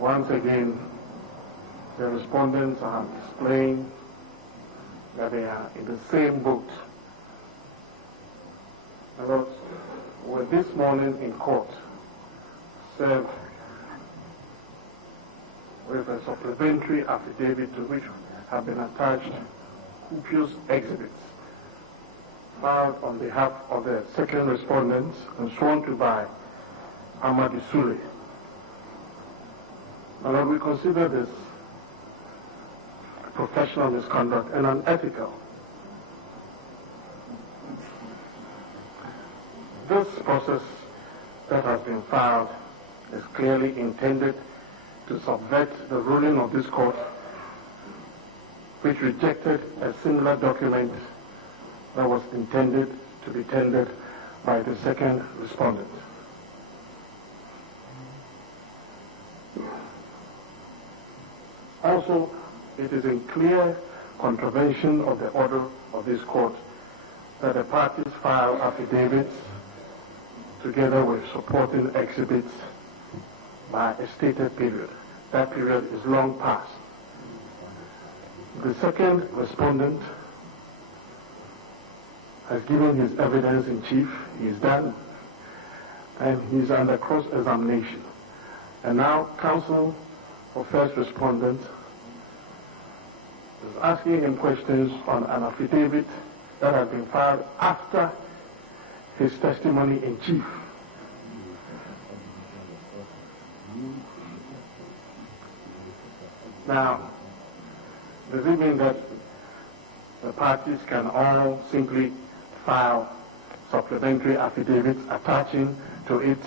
Once again, the respondents are displaying that they are in the same boat. And were this morning in court served with a supplementary affidavit to which have been attached copious exhibits filed on behalf of the second respondents and sworn to by Ahmad Sule. And we consider this professional misconduct and unethical. This process that has been filed is clearly intended to subvert the ruling of this court, which rejected a similar document that was intended to be tendered by the second respondent. Also, it is in clear contravention of the order of this court that the parties file affidavits together with supporting exhibits by a stated period. That period is long past. The second respondent has given his evidence in chief. He is done, and he's under cross-examination. And now, counsel for first respondent is asking him questions on an affidavit that has been filed after his testimony in chief. Now, does it mean that the parties can all simply file supplementary affidavits attaching to it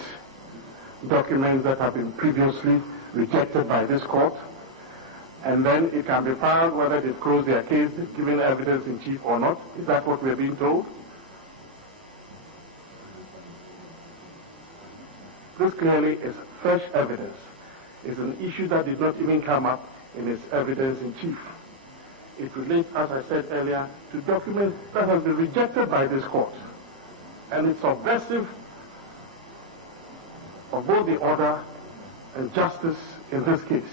documents that have been previously rejected by this court, and then it can be filed whether they've closed their case, given evidence in chief or not? Is that what we're being told? This clearly is fresh evidence. It's an issue that did not even come up in its evidence in chief. It relates, as I said earlier, to documents that have been rejected by this court. And it's subversive of both the order and justice in this case.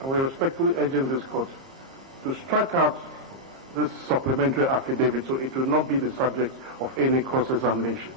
And we respectfully urge this court to strike out this supplementary affidavit so it will not be the subject of any cross-examination.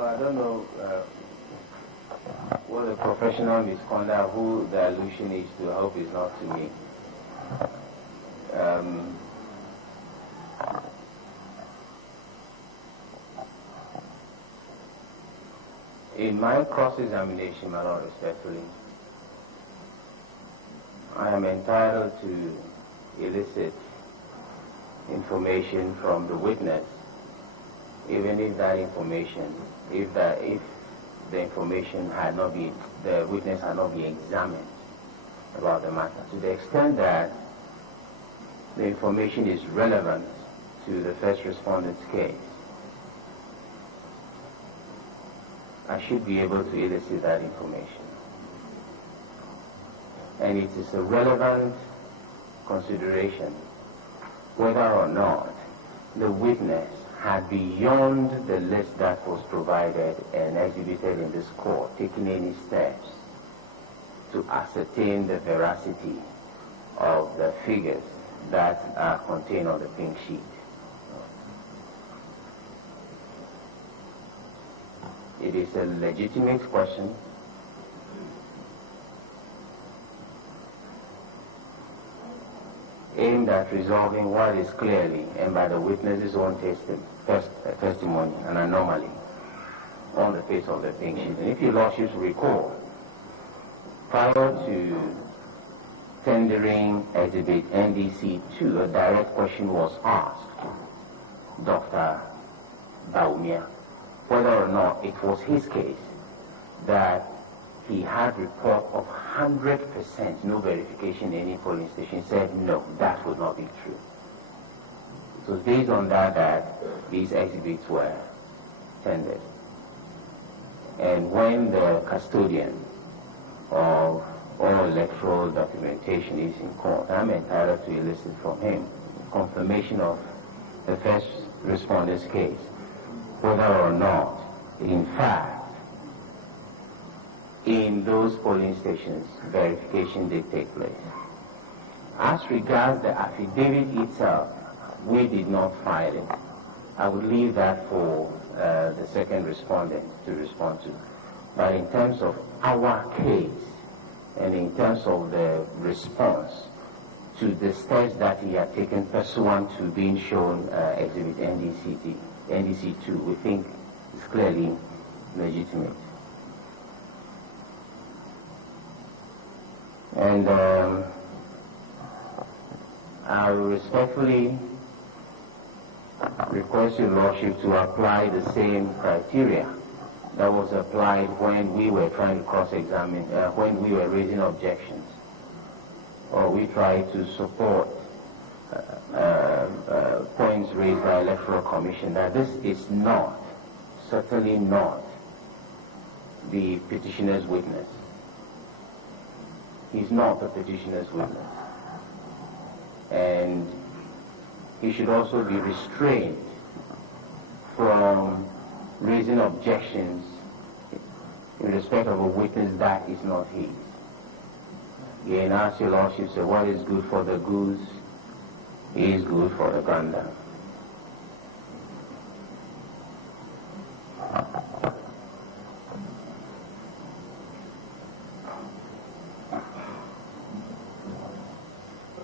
I don't know what the professional misconduct, who the allusion is to. I hope it's not to me. In my cross-examination, my Lord, respectfully, I am entitled to elicit information from the witness, even if that information, if the information had not been, the witness had not been examined about the matter. To the extent that the information is relevant to the first respondent's case, I should be able to elicit that information. And it is a relevant consideration whether or not the witness had, beyond the list that was provided and exhibited in this court, taken any steps to ascertain the veracity of the figures that are contained on the pink sheet. It is a legitimate question. Aimed at resolving what is clearly and by the witness's own testimony an anomaly on the face of the pink sheet. And if you lordships recall, prior to tendering exhibit NDC2, a direct question was asked Dr. Baumia whether or not it was his case that he had report of 100% no verification in any polling station. He said no, that would not be true. It was based on that these exhibits were tendered. And when the custodian of all electoral documentation is in court, I'm entitled to elicit from him confirmation of the first respondent's case, whether or not, in fact, in those polling stations, verification did take place. As regards the affidavit itself, we did not file it. I would leave that for the second respondent to respond to. But in terms of our case, and in terms of the response to the steps that he had taken pursuant to being shown exhibit NDC2, we think is clearly legitimate. And I respectfully request your Lordship to apply the same criteria that was applied when we were trying to cross-examine, when we were raising objections, or we tried to support points raised by Electoral Commission, that this is not, certainly not, the petitioner's witness. He's not the petitioner's witness. And he should also be restrained from raising objections in respect of a witness that is not his. Again, ask your Lordship, say, what is good for the goose is good for the gander.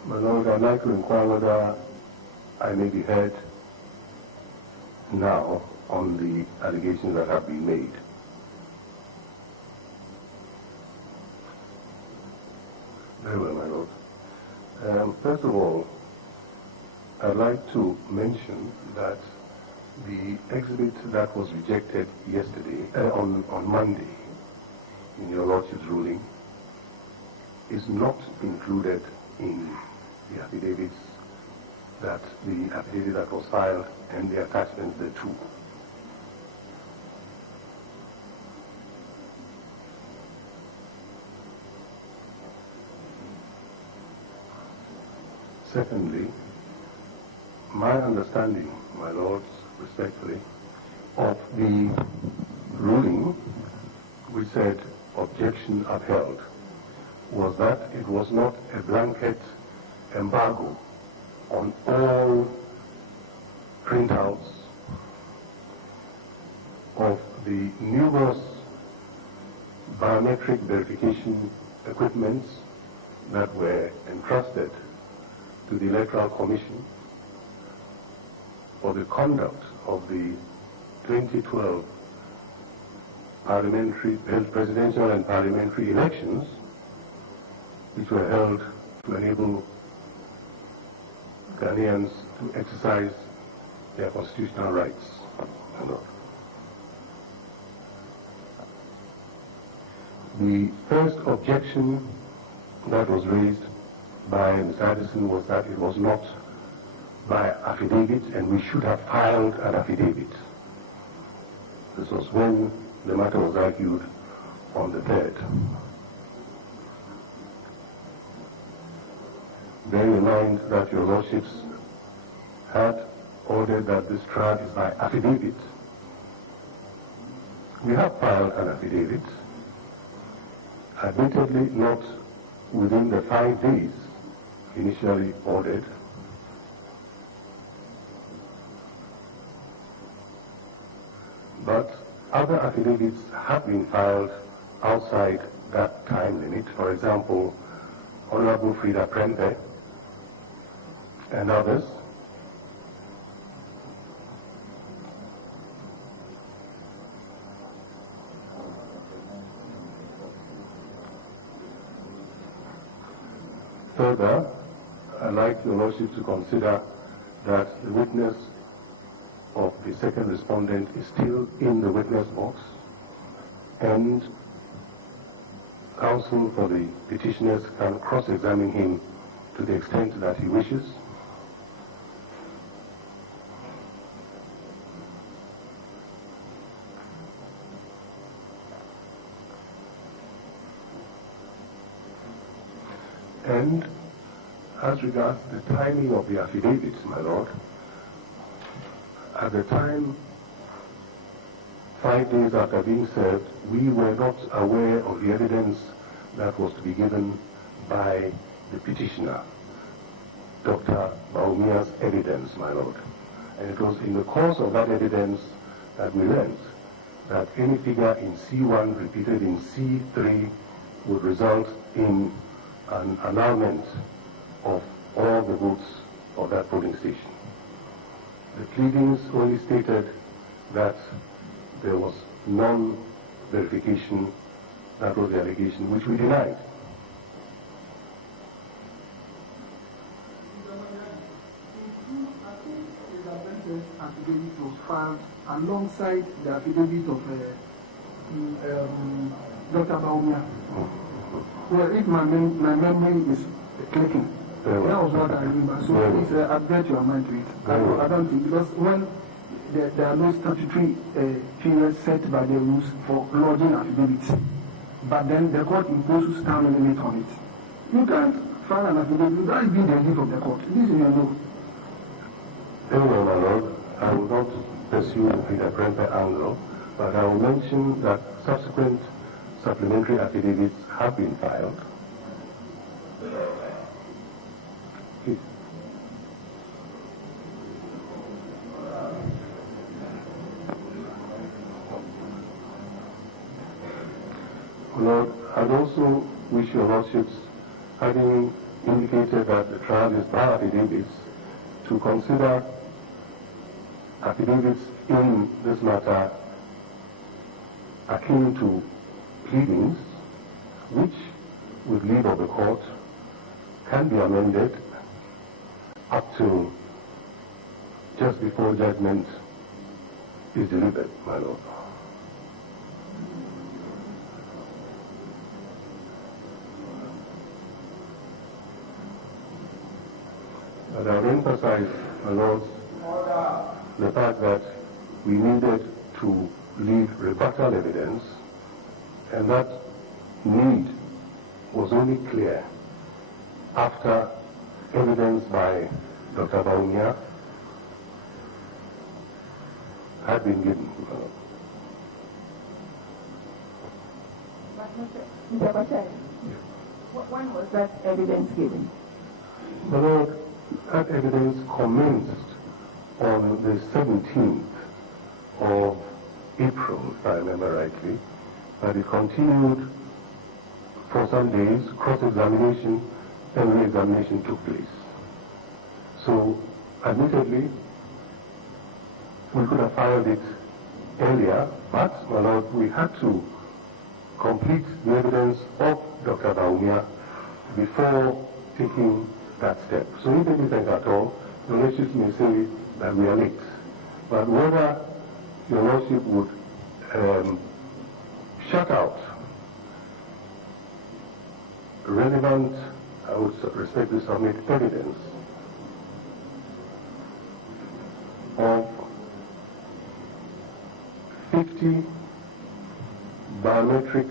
My Lord, I'd like to inquire whether I may be heard now on the allegations that have been made. Very well, my Lord. First of all, I'd like to mention that the exhibit that was rejected yesterday, on Monday, in your Lordship's ruling, is not included in the affidavits the affidavit that was filed and the attachments thereto. Secondly, my understanding, my Lords, respectfully, of the ruling which said objection upheld was that it was not a blanket embargo on all printouts of the numerous biometric verification equipments that were entrusted to the Electoral Commission for the conduct of the 2012 presidential and parliamentary elections, which were held to enable Ghanaians to exercise their constitutional rights. The first objection that was raised by Mr. Addison was that it was not by affidavit, and we should have filed an affidavit. This was when the matter was argued on the 3rd. Bearing in mind that your Lordships had ordered that this trial is by affidavit, we have filed an affidavit, admittedly not within the 5 days initially ordered, but other affidavits have been filed outside that time limit. For example, Honorable Frida Prempe and others. Further, I'd like Your Lordship to consider that the witness of the second respondent is still in the witness box, and counsel for the petitioners can cross-examine him to the extent that he wishes. And as regards the timing of the affidavits, my Lord, at the time, 5 days after being served, we were not aware of the evidence that was to be given by the petitioner, Dr. Baumia's evidence, my Lord. And it was in the course of that evidence that we learned that any figure in C1 repeated in C3 would result in an annulment of all the votes of that polling station. The pleadings only stated that there was non-verification. That was the allegation, which we denied. Affidavit was filed alongside the affidavit of Dr. Baumia. Well, if my memory is clicking, that was what I remember. So please update your mind to it. I don't think, because when there are no statutory periods set by the rules for lodging affidavits, but then the court imposes time limit on it. You can't file an affidavit without being the lead of the court. This is your law. Very well, my Lord. I will not pursue the Prempe angle, but I will mention that subsequent supplementary affidavits have been filed. Please. Lord, I'd also wish Your Lordships, having indicated that the trial is by affidavits, to consider affidavits in this matter akin to pleadings, which, with leave of the court, can be amended up to just before judgment is delivered, my Lord. But I would emphasize, my Lords, the fact that we needed to leave rebuttal evidence, and that need was only clear after evidence by Dr. Baumia had been given. Mr. Bashir, when was that evidence given? My Lord, that evidence commenced on the 17th of April, if I remember rightly, but it continued for some days. Cross-examination and re-examination took place. So, admittedly, we could have filed it earlier, but, my Lord, we had to complete the evidence of Dr. Baumia before taking that step. So in any event at all, Your Lordship may say that we are late. But whether Your Lordship would shut out relevant, I would respectfully submit evidence of 50 biometric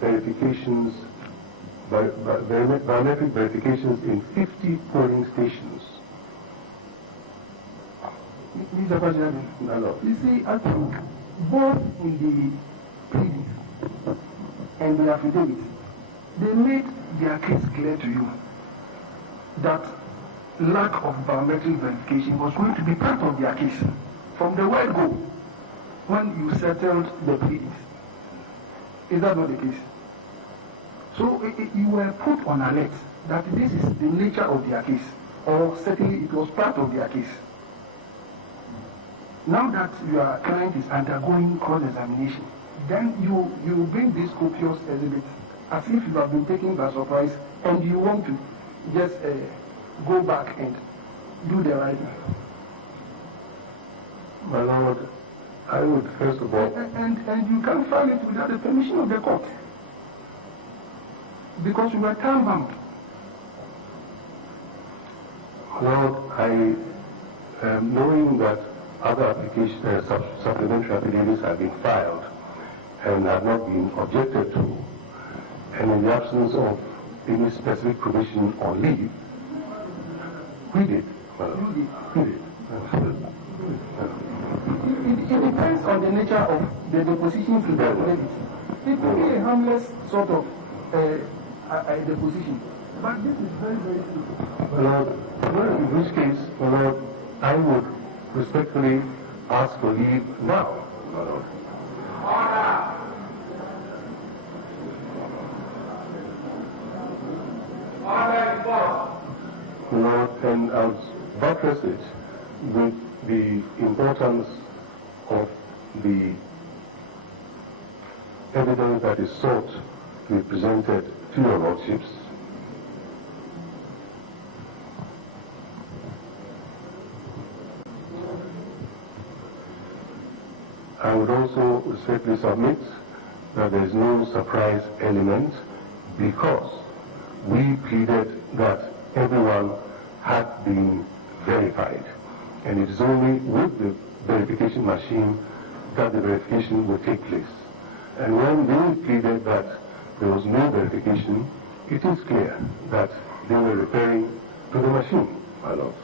verifications biometric verifications in 50 polling stations. Mr. President, you see, I think both in the pleadings and the affidavits, they made their case clear to you that lack of biometric verification was going to be part of their case from the word go when you settled the pleadings. Is that not the case? So you were put on alert that this is the nature of their case, or certainly it was part of their case. Now that your client is undergoing cross-examination, then you bring this copious exhibit as if you have been taken by surprise and you want to just go back and do the right thing. My Lord, I would first of all... And you can't file it without the permission of the court. Because you were time-bound. Lord, knowing that other applications, supplementary affidavits have been filed and have not been objected to, and in the absence of any specific provision on leave, we did. We did. It depends on the nature of the deposition to the ladies. It could be a harmless sort of deposition. But this is very, very simple. Lord, in which case, Lord, I would respectfully ask for leave now, my Lord. Lord, and I'll buttress it with the importance of the evidence that is sought to be presented to your lordships. I would also respectfully submit that there is no surprise element because we pleaded that everyone had been verified. And it is only with the verification machine that the verification will take place. And when they pleaded that there was no verification, it is clear that they were referring to the machine, my lords.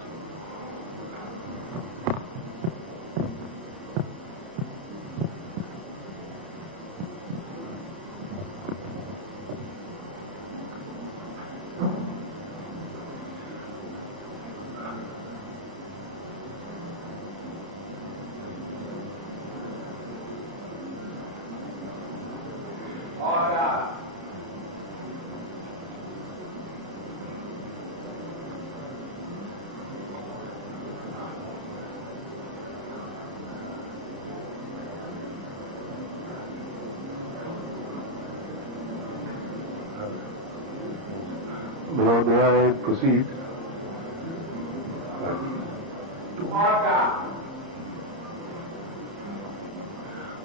Lord, may I proceed?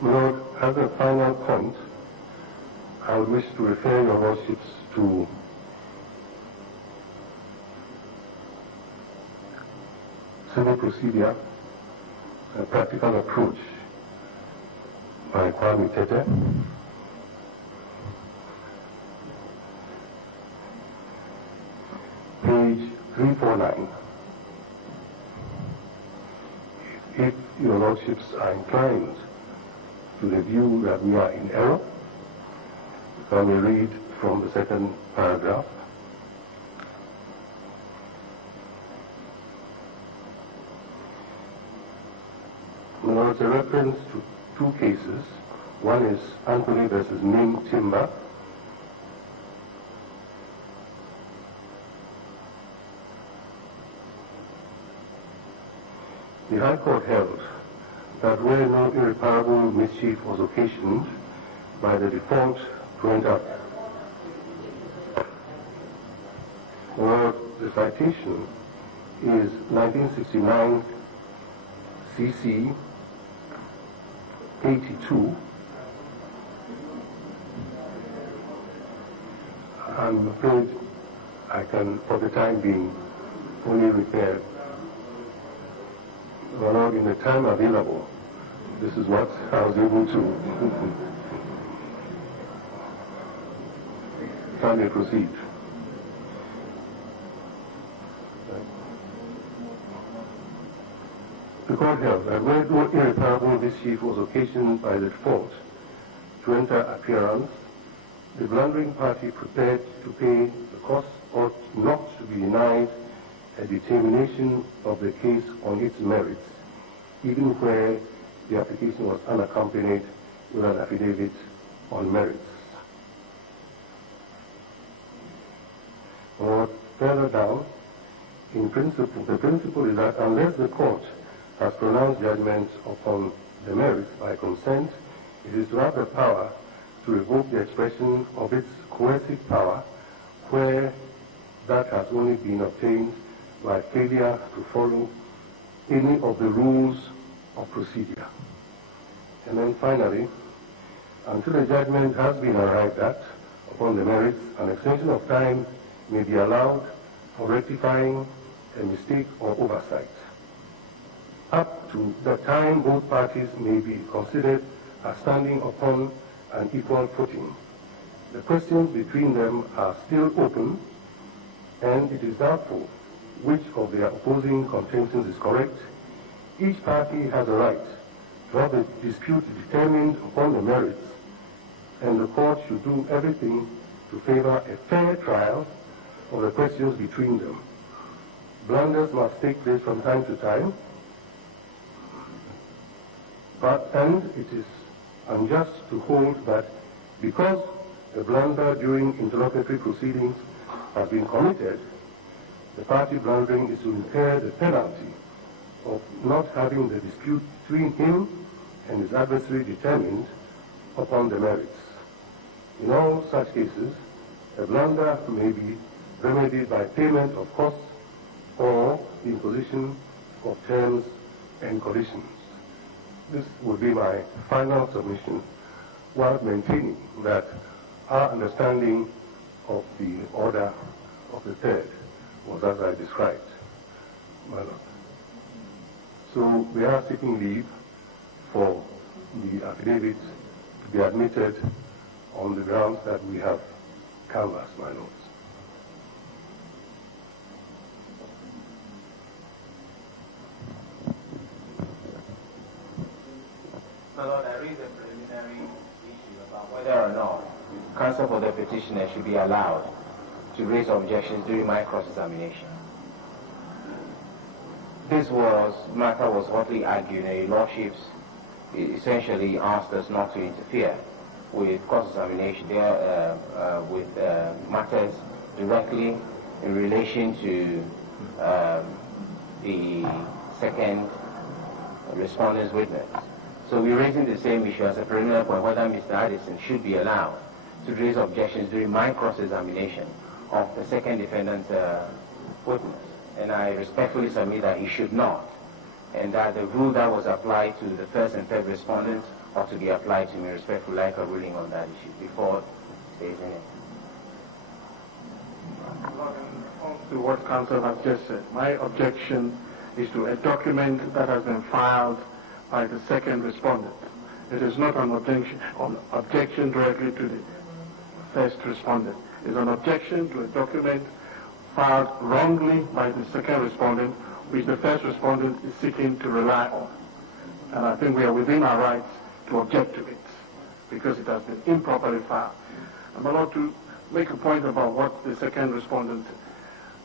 Lord, as a final point, I would wish to refer your lordships to civil procedure, a practical approach by Kwame Tete. Page 349. If your lordships are inclined to the view that we are in error, I will read from the second paragraph. Now, it's a reference to two cases. One is Anthony versus Ning Timber. The High Court held that where no irreparable mischief was occasioned by the default to enter, or the citation is 1969 CC 82. I'm afraid I can, for the time being, only repair. Well, in the time available, this is what I was able to. Can we proceed? The court held that where no irreparable mischief was occasioned by the default to enter appearance, the blundering party prepared to pay the cost ought not to be denied a determination of the case on its merits, even where the application was unaccompanied with an affidavit on merits. Or further down, in principle, the principle is that unless the court has pronounced judgment upon the merits by consent, it is to have the power to revoke the expression of its coercive power where that has only been obtained by failure to follow any of the rules of procedure. And then finally, until a judgment has been arrived at upon the merits, an extension of time may be allowed for rectifying a mistake or oversight. Up to the time both parties may be considered as standing upon an equal footing. The questions between them are still open, and it is doubtful which of their opposing contentions is correct. Each party has a right to have the dispute determined upon the merits, and the court should do everything to favor a fair trial of the questions between them. Blunders must take place from time to time, and it is unjust to hold that because a blunder during interlocutory proceedings has been committed, the party blundering is to incur the penalty of not having the dispute between him and his adversary determined upon the merits. In all such cases, a blunder may be remedied by payment of costs or the imposition of terms and conditions. This would be my final submission, while maintaining that our understanding of the order of the third was as I described, my Lord. So we are seeking leave for the affidavit to be admitted on the grounds that we have canvassed, my Lords. My Lord, I raised a preliminary issue about whether or not counsel for the petitioner should be allowed to raise objections during my cross-examination. This matter was hotly argued, and your lordships essentially asked us not to interfere with cross-examination with matters directly in relation to the second respondent's witness. So we're raising the same issue as a preliminary point, whether Mr. Addison should be allowed to raise objections during my cross-examination of the second defendant's witness. And I respectfully submit that he should not, and that the rule that was applied to the first and third respondents ought to be applied to me. Respectfully, like a ruling on that issue before stating it. To what counsel has just said, my objection is to a document that has been filed by the second respondent. It is not an objection directly to the first respondent. It is an objection to a document filed wrongly by the second respondent, which the first respondent is seeking to rely on. And I think we are within our rights to object to it, because it has been improperly filed. I'm allowed to make a point about what the second respondent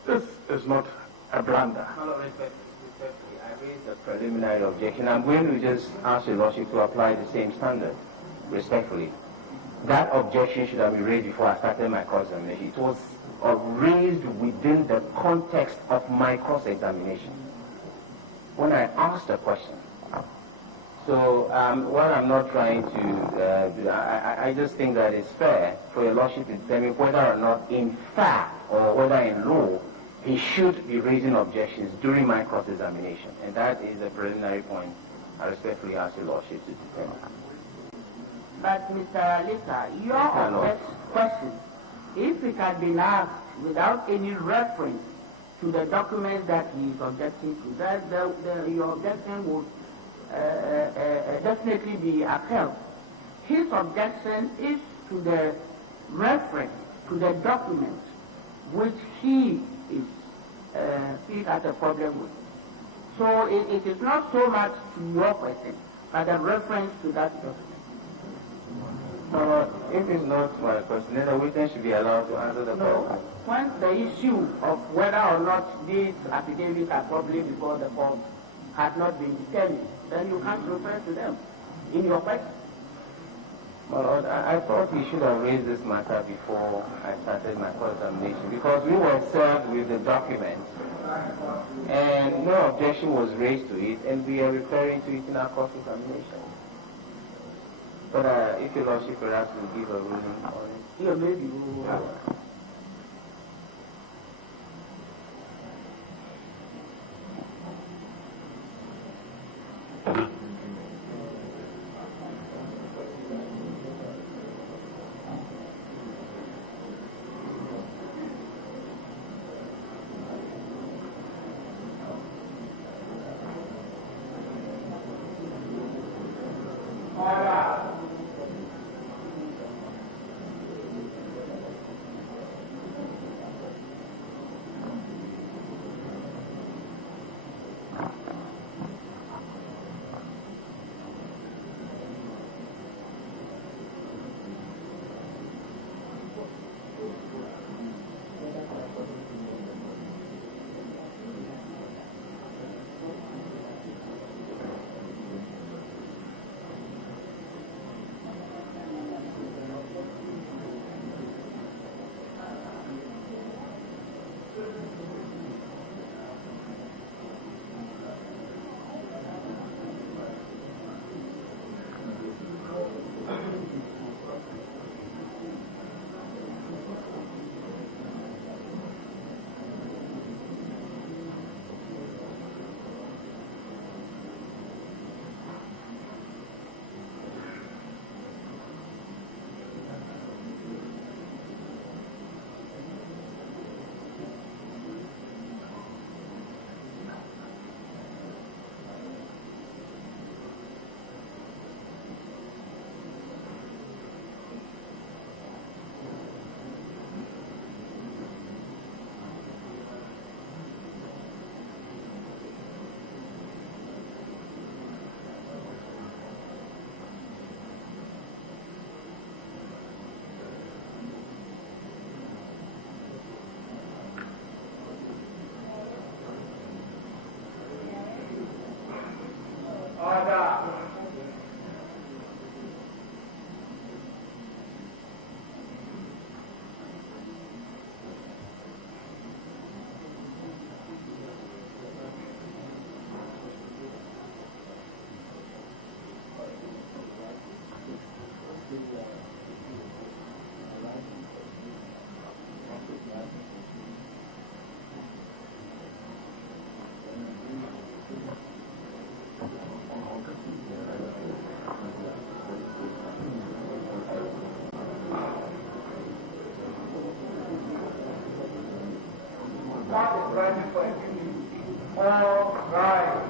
said. This is not a blunder. Respectfully, I raised a preliminary objection. I'm going to just ask your lordship to apply the same standard, respectfully. That objection should have been raised before I started my cross-examination. It was raised within the context of my cross-examination, when I asked a question. So while I'm not trying to, I just think that it's fair for your lordship to determine whether or not in fact, or whether in law, he should be raising objections during my cross-examination. And that is a preliminary point I respectfully ask your lordship to determine. But Mr. Lisa, your question, if it had been asked without any reference to the documents that he is objecting to, that your objection would definitely be upheld. His objection is to the reference to the documents which he has a problem with. So it is not so much to your question, but a reference to that document. If it's not my question, then the witness should be allowed to answer the question. Once the issue of whether or not these affidavits are public before the court has not been determined, then you can't refer to them in your question. My Lord, I thought we should have raised this matter before I started my cross-examination, because we were served with the documents and no objection was raised to it, and we are referring to it in our cross-examination. But if your lordship perhaps will give a ruling on it. Yeah, maybe you will. provided for every all right.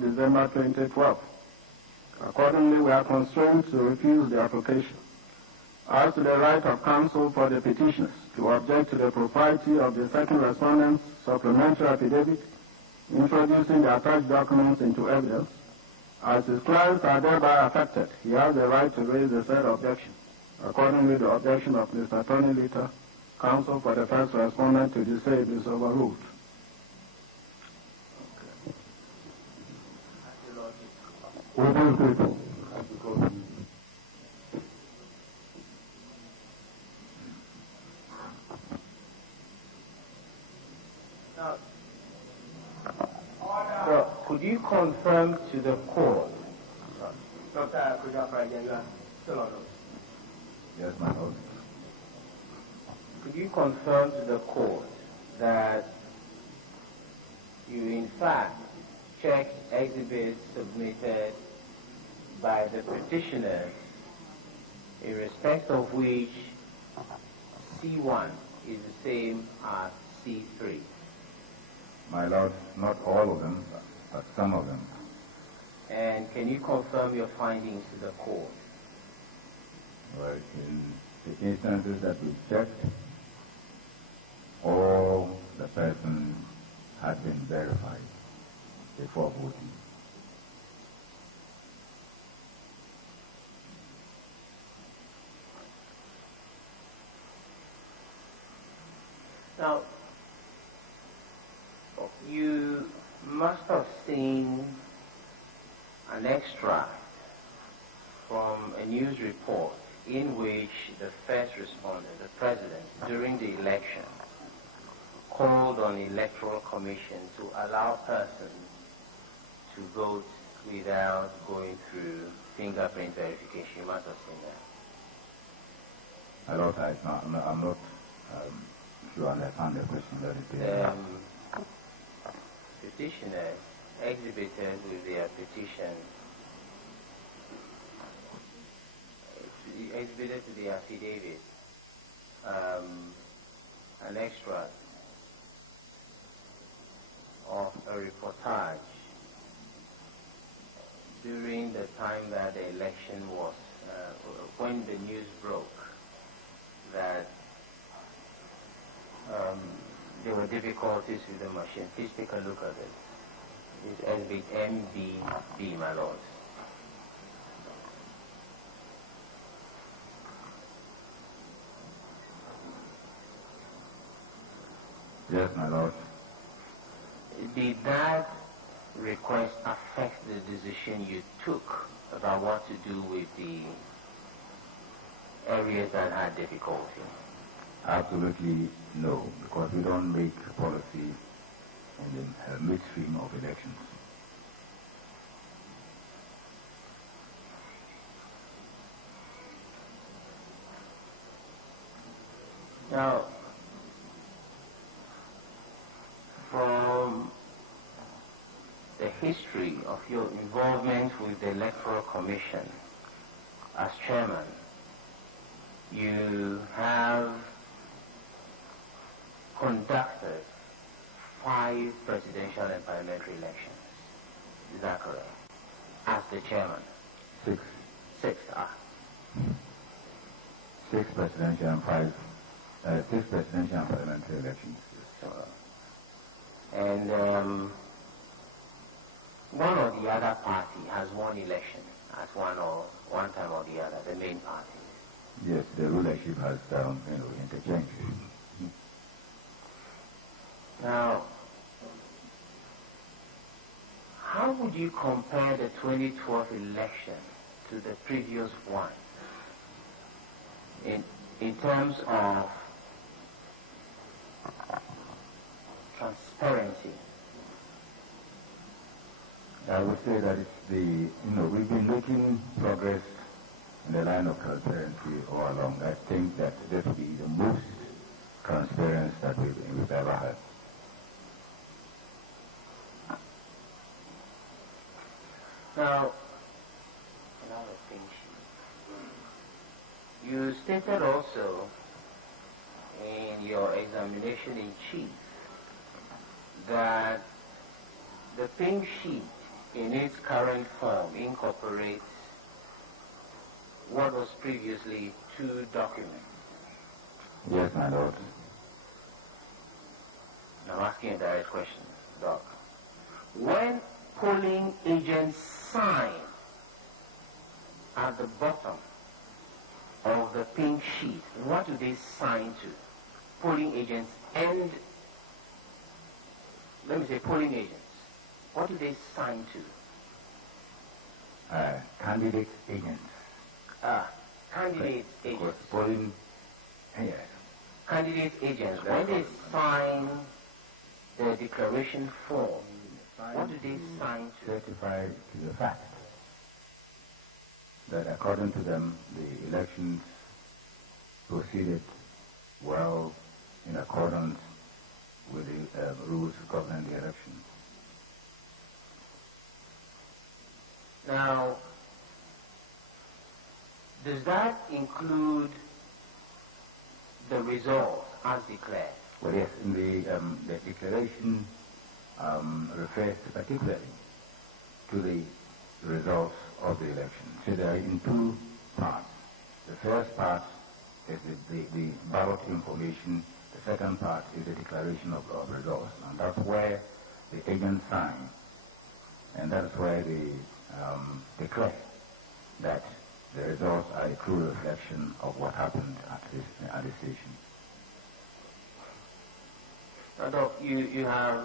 December 2012. Accordingly, we are constrained to refuse the application. As to the right of counsel for the petitioners to object to the propriety of the second respondent's supplementary affidavit introducing the attached documents into evidence, as his clients are thereby affected, he has the right to raise the said objection. Accordingly, the objection of Mr. Tony Litter, counsel for the first respondent to the same, is overruled. So, could you confirm to the court? Yes, my lord. Could you confirm to the court that you in fact checked exhibits submitted by the petitioners in respect of which C1 is the same as C3? My lord, not all of them, but some of them. And can you confirm your findings to the court? Well, in the instances that we checked, all the persons had been verified before voting. Now, you must have seen an extract from a news report in which the first respondent, the president, during the election, called on the Electoral Commission to allow persons to vote without going through fingerprint verification. You must have seen that. My lord, I'm not sure I understand the question very clearly. Petitioners exhibited with their petition, exhibited to the affidavit, an extract of a reportage during the time that the election was, when the news broke that there were difficulties with the machine. Please take a look at it. It's exhibit MBB, my lord. Yes, my lord. Did that request affect the decision you took about what to do with the areas that had difficulty? Absolutely no, because we don't make policy in the midstream of elections. Now, from the history of your involvement with the Electoral Commission as chairman, you have conducted 5 presidential and parliamentary elections. Is that correct? As the chairman? 6. 6, 6 presidential and 6 presidential and parliamentary elections. And one or the other party has won election at one time or the other, the main party. Yes, the rulership has interchanged. Now, how would you compare the 2012 election to the previous one in terms of transparency? I would say that it's we've been making progress in the line of transparency all along. I think that this will be the most transparent that we've ever had. Now, another thing, you stated also in your examination in chief that the pink sheet in its current form incorporates what was previously 2 documents. Yes, my lord. I'm asking a direct question, Doc. When polling agents sign at the bottom of the pink sheet, what do they sign to? Polling agents and, polling agents. What do they sign to? Candidate agents. Candidate agents. Polling, yes. Candidate agents. When they sign the declaration form, what do they sign to? Certify to the fact that according to them, the elections proceeded well in accordance with the rules governing the election. Now, does that include the results as declared? Well, yes, in the declaration refers particularly to the results of the election. So they are in 2 parts. The first part is the ballot information. The second part is the declaration of results. And that's where the agents sign. And that's where they declare that the results are a true reflection of what happened at the station. Although you have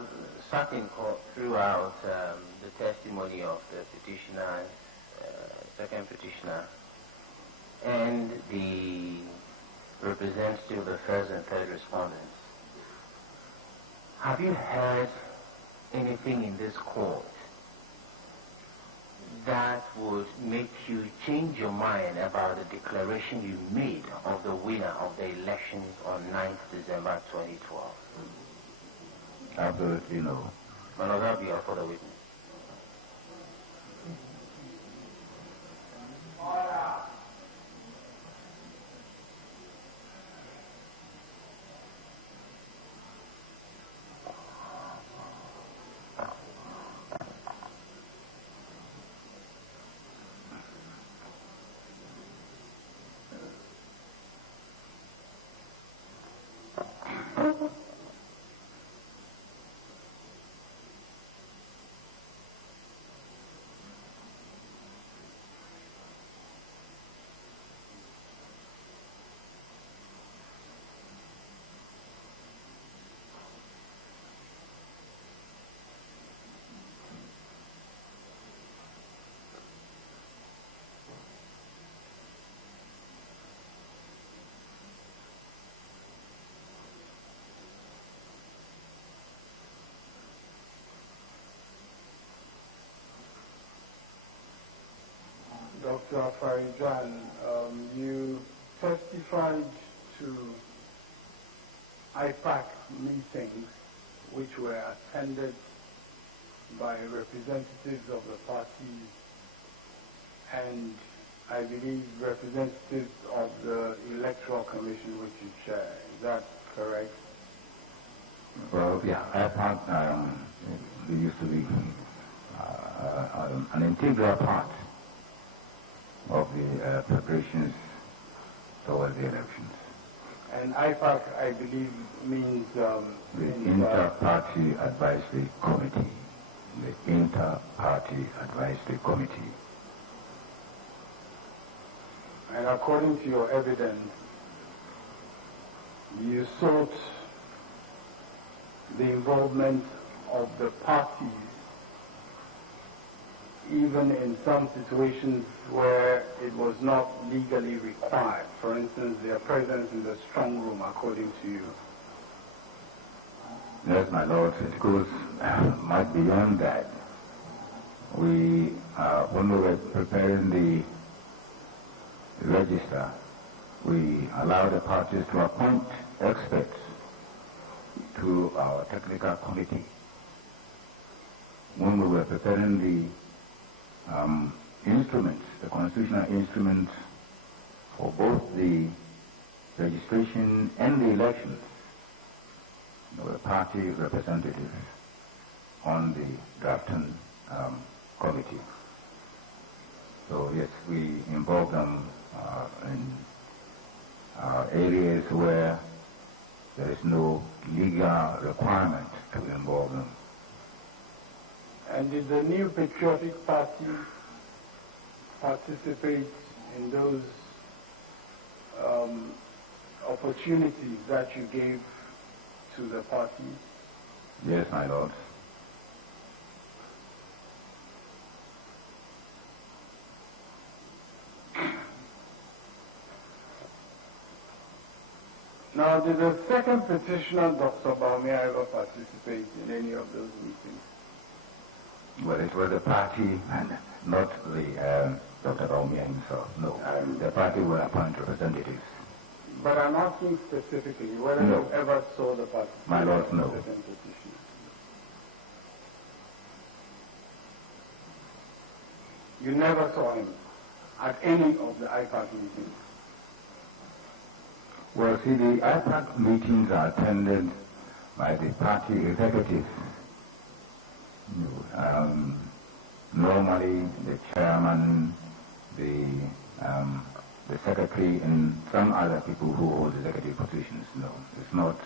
sat in court throughout the testimony of the petitioner, second petitioner, and the representative of the first and third respondents. Have you heard anything in this court that would make you change your mind about the declaration you made of the winner of the elections on 9th December 2012? Absolutely no. But no, that'll be all for the witness. Dr. Farijan, you testified to IPAC meetings which were attended by representatives of the parties and I believe representatives of the Electoral Commission which you chair. Is that correct? Well, yeah, IPAC used to be an integral part of the preparations towards the elections. And IPAC, I believe, means the Inter-Party Advisory Committee. The Inter-Party Advisory Committee. And according to your evidence, you sought the involvement of the parties even in some situations where it was not legally required. For instance, their presence in the strong room, according to you. Yes, my lord, it goes much beyond that. We, when we were preparing the register, we allowed the parties to appoint experts to our technical committee. When we were preparing the instruments, the constitutional instruments for both the registration and the elections, there were party representatives on the drafting committee. So yes, we involved them in areas where there is no legal requirement to involve them. And did the New Patriotic Party participate in those opportunities that you gave to the party? Yes, my lord. Now, did the second petitioner, Dr. Baumia, ever participate in any of those meetings? Well, it was the party and not the Dr. Baumia himself, no. The party will appoint representatives. But I'm asking specifically whether No. you ever saw the party. My lord, no. You never saw him at any of the IPAC meetings? Well, see, the IPAC meetings are attended by the party executives. Normally, the chairman, the secretary, and some other people who hold executive positions. No, it's not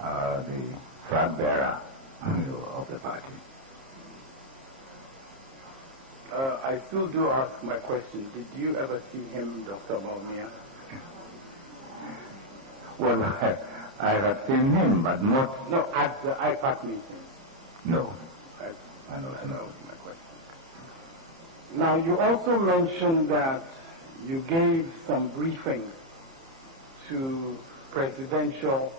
the flag bearer of the party. I still do ask my question. Did you ever see him, Dr. Baumia? Well, I have seen him, but not... No, at the IPAC meeting. No. I know my question. Now, you also mentioned that you gave some briefings to presidential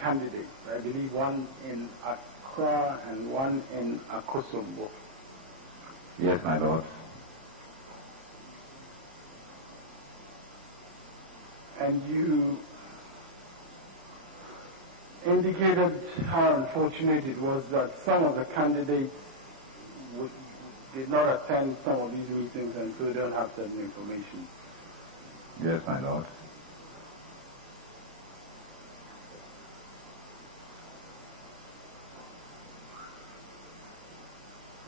candidates. I believe one in Accra and one in Akosombo. Yes, my lord. And you indicated how unfortunate it was that some of the candidates did not attend some of these meetings and so don't have certain information. Yes, my lord.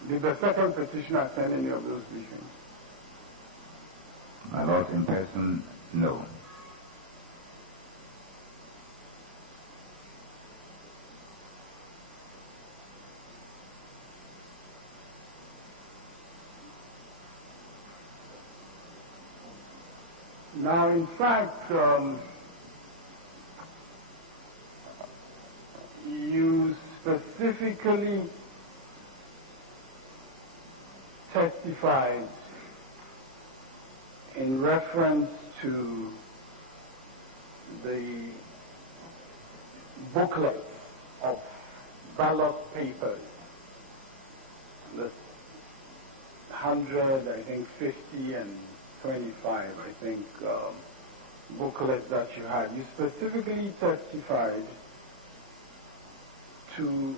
Did the second petitioner attend any of those briefings? My lord, in person, no. Now, in fact, you specifically testified in reference to the booklet of ballot papers, 100, I think 50 and 25, I think, booklets that you had. You specifically testified to,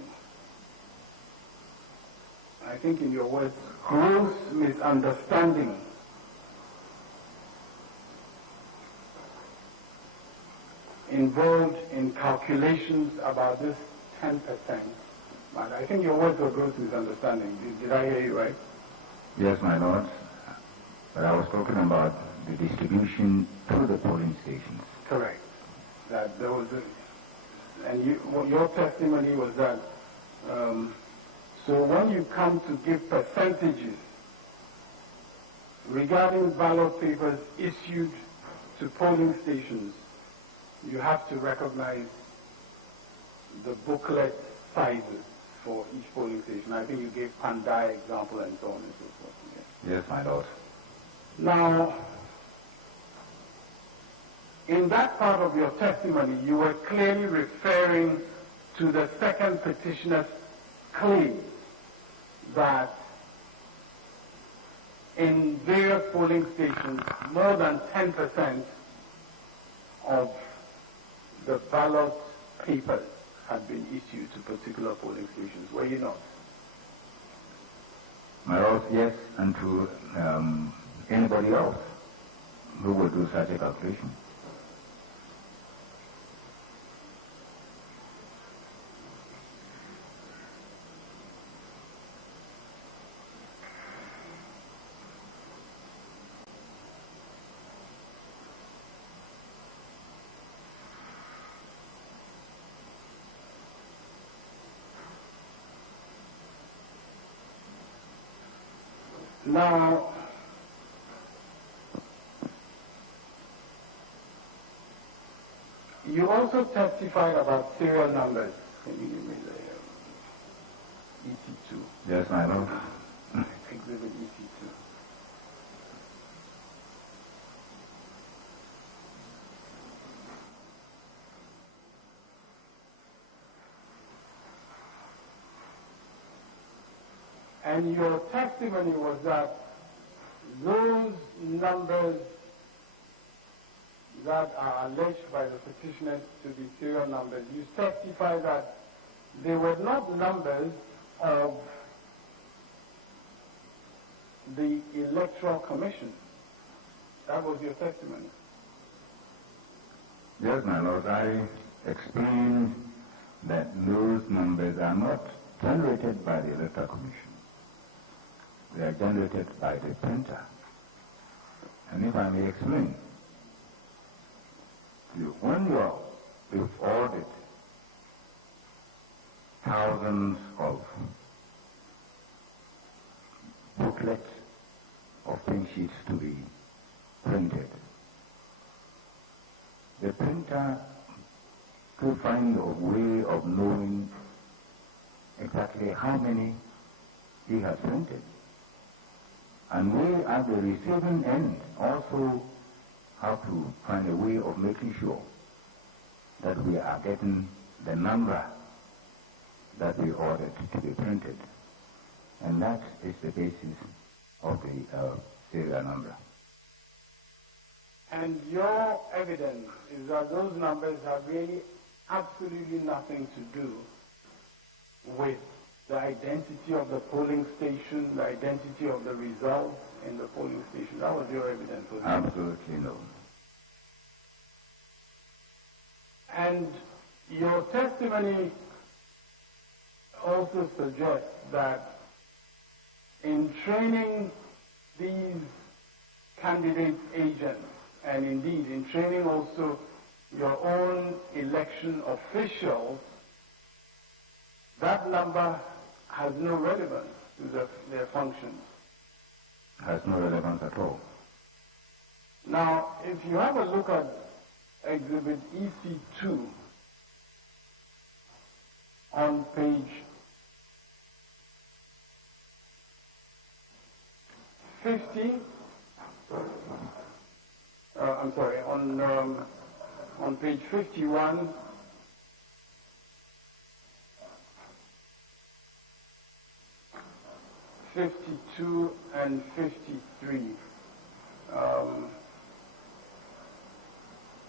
I think in your words, gross misunderstanding involved in calculations about this 10%. But I think your words were gross misunderstanding. Did I hear you right? Yes, my lord. But I was talking about the distribution to the polling stations. Correct. That there was and your testimony was that, so when you come to give percentages regarding ballot papers issued to polling stations, you have to recognize the booklet sizes for each polling station. I think you gave Pandai example and so on and so forth. Yes, my lord. Now, in that part of your testimony, you were clearly referring to the second petitioner's claim that in various polling stations, more than 10% of the ballot papers had been issued to particular polling stations. Were you not? My lord, yes, and to anybody else who would do such a calculation. Now, you also testified about serial numbers. Can you give me the EC2? Yes, my lord. Exhibit EC2. And your testimony was that those numbers that are alleged by the petitioners to be serial numbers, you testify that they were not numbers of the Electoral Commission. That was your testimony. Yes, my lord. I explained that those numbers are not generated by the Electoral Commission. They are generated by the printer. And if I may explain, when you've ordered thousands of booklets of pink sheets to be printed, the printer could find a way of knowing exactly how many he has printed. And we at the receiving end also have to find a way of making sure that we are getting the number that we ordered to be printed. And that is the basis of the serial number. And your evidence is that those numbers have really absolutely nothing to do with the identity of the polling station, the identity of the results in the polling station. That was your evidence. Absolutely no. And your testimony also suggests that in training these candidate agents, and indeed in training also your own election officials, that number has no relevance to their functions. Has no relevance at all. Now, if you have a look at Exhibit EC2 on page 50, on page 51, 52 and 53.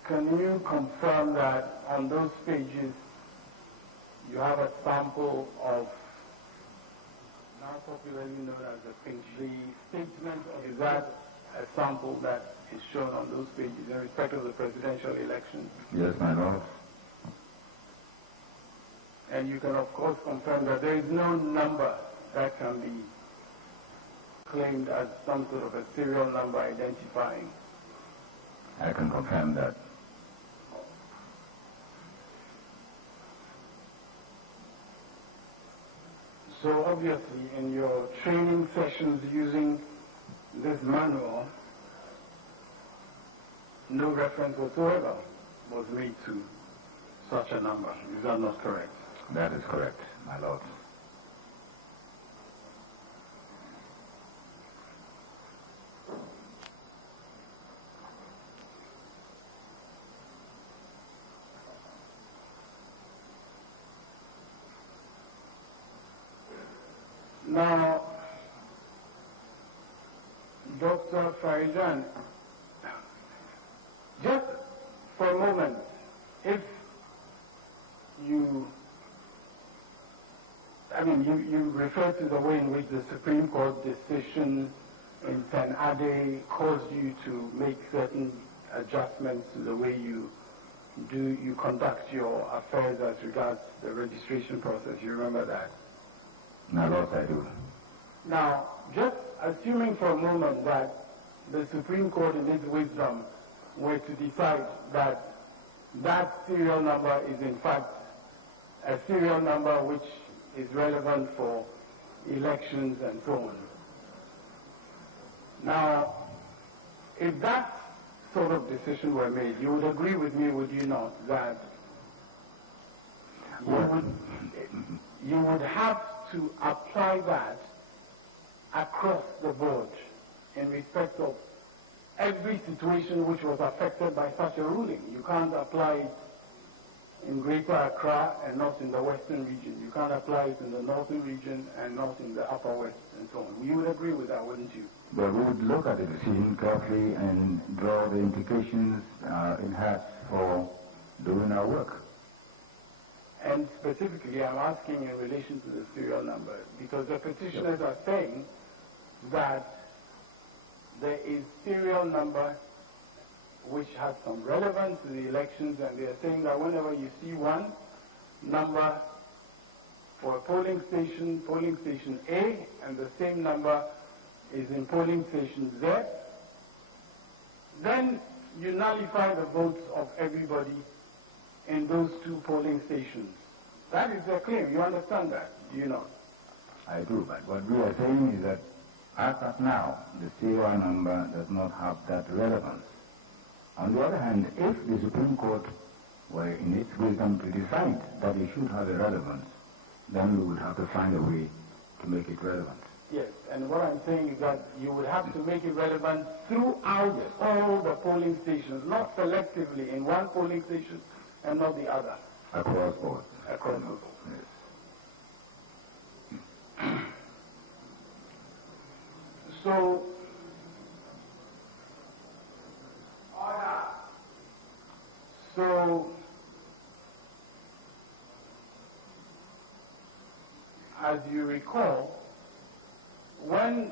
Can you confirm that on those pages you have a sample of, now popularly known as the pink sheet statement? Is that a sample that is shown on those pages in respect of the presidential election? Yes, my lord. And you can, of course, confirm that there is no number that can be claimed as some sort of a serial number identifying. I can confirm that. So obviously, in your training sessions using this manual, no reference whatsoever was made to such a number. Is that not correct? That is correct, my lord. Now, Dr. Farijan, just for a moment, if you refer to the way in which the Supreme Court decision in St. Ade caused you to make certain adjustments to the way you conduct your affairs as regards the registration process. You remember that? My lord, I do. Now, just assuming for a moment that the Supreme Court in its wisdom were to decide that that serial number is in fact a serial number which is relevant for elections and so on. Now, if that sort of decision were made, you would agree with me, would you not, that you would have to apply that across the board in respect of every situation which was affected by such a ruling. You can't apply it in Greater Accra and not in the Western region. You can't apply it in the Northern region and not in the Upper West and so on. You would agree with that, wouldn't you? But we would look at the decision carefully and draw the implications it has for doing our work. And specifically, I'm asking in relation to the serial number, because the petitioners are saying that there is serial number which has some relevance to the elections, and they are saying that whenever you see one number for a polling station A, and the same number is in polling station Z, then you nullify the votes of everybody in those two polling stations. That is their claim. You understand that, do you not? I do, but what we are saying is that as of now, the serial number does not have that relevance. On the other hand, if the Supreme Court were in its wisdom to decide that it should have a relevance, then we would have to find a way to make it relevant. Yes, and what I'm saying is that you would have to make it relevant throughout all the polling stations, not selectively in one polling station and not the other. Across board. Across the board. Yes. So, as you recall, when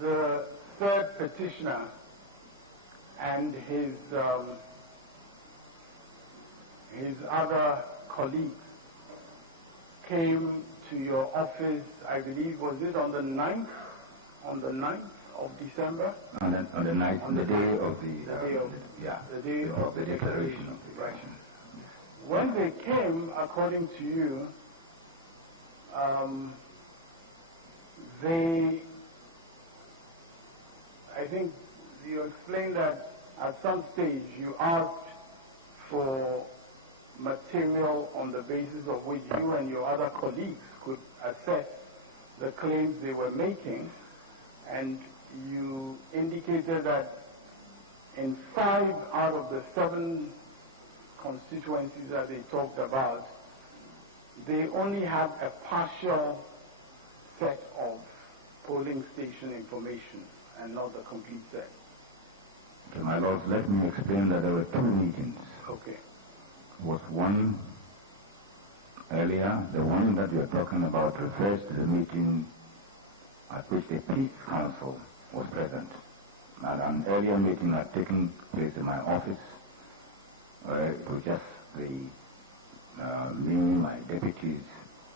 the third petitioner and his other colleagues came to your office, I believe, was it on the 9th? On the 9th of December? On the night, on the day of the declaration of the election. When they came, according to you, I think you explained that at some stage you asked for material on the basis of which you and your other colleagues could assess the claims they were making, and you indicated that in 5 out of the 7 constituencies that they talked about, they only have a partial set of polling station information and not the complete set? Okay, my lords, let me explain that there were two meetings. Okay. Was one earlier, the one that we are talking about refers to the meeting at which the Peace Council was present. And an earlier meeting had taken place in my office, where it was just me, my deputies,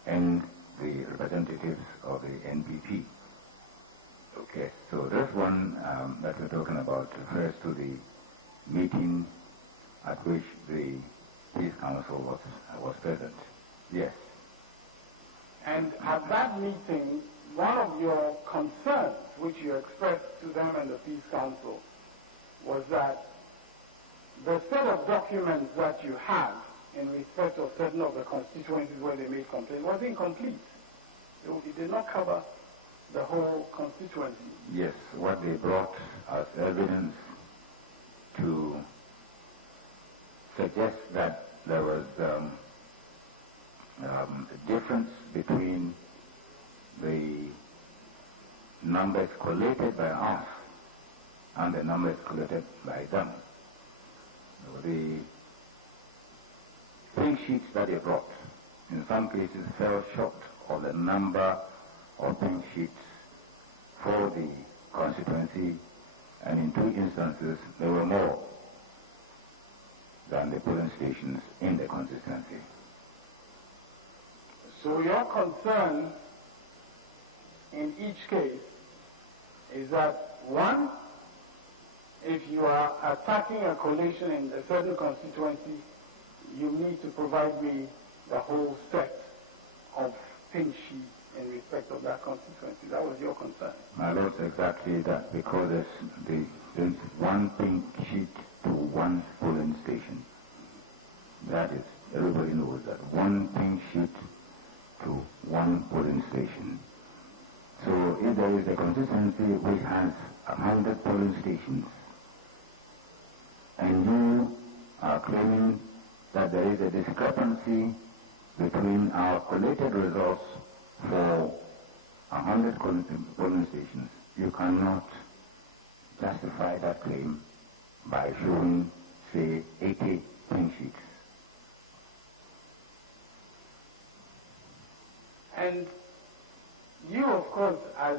and the representatives of the NPP. Okay, so this one that we're talking about refers to the meeting at which the Peace Council was present. Yes. And at that meeting, one of your concerns, which you expressed to them and the Peace Council, was that the set of documents that you had in respect of certain of the constituencies where they made complaints was incomplete. It did not cover the whole constituency. Yes, what they brought as evidence to suggest that there was a difference between the numbers collated by us and the numbers collated by them. The pink sheets that they brought, in some cases, fell short of the number of pink sheets for the constituency, and in two instances, there were more than the polling stations in the constituency. So your concern in each case is that, one, if you are attacking a collation in a certain constituency, you need to provide me the whole set of pink sheets in respect of that constituency. That was your concern. My lord, exactly that, because there's one pink sheet to one polling station. That is, everybody knows that. One pink sheet to one polling station. So if there is a constituency which has 100 polling stations, and you are claiming that there is a discrepancy between our collated results for 100 polling stations, you cannot justify that claim by showing, say, 80 pink sheets. And you, of course, as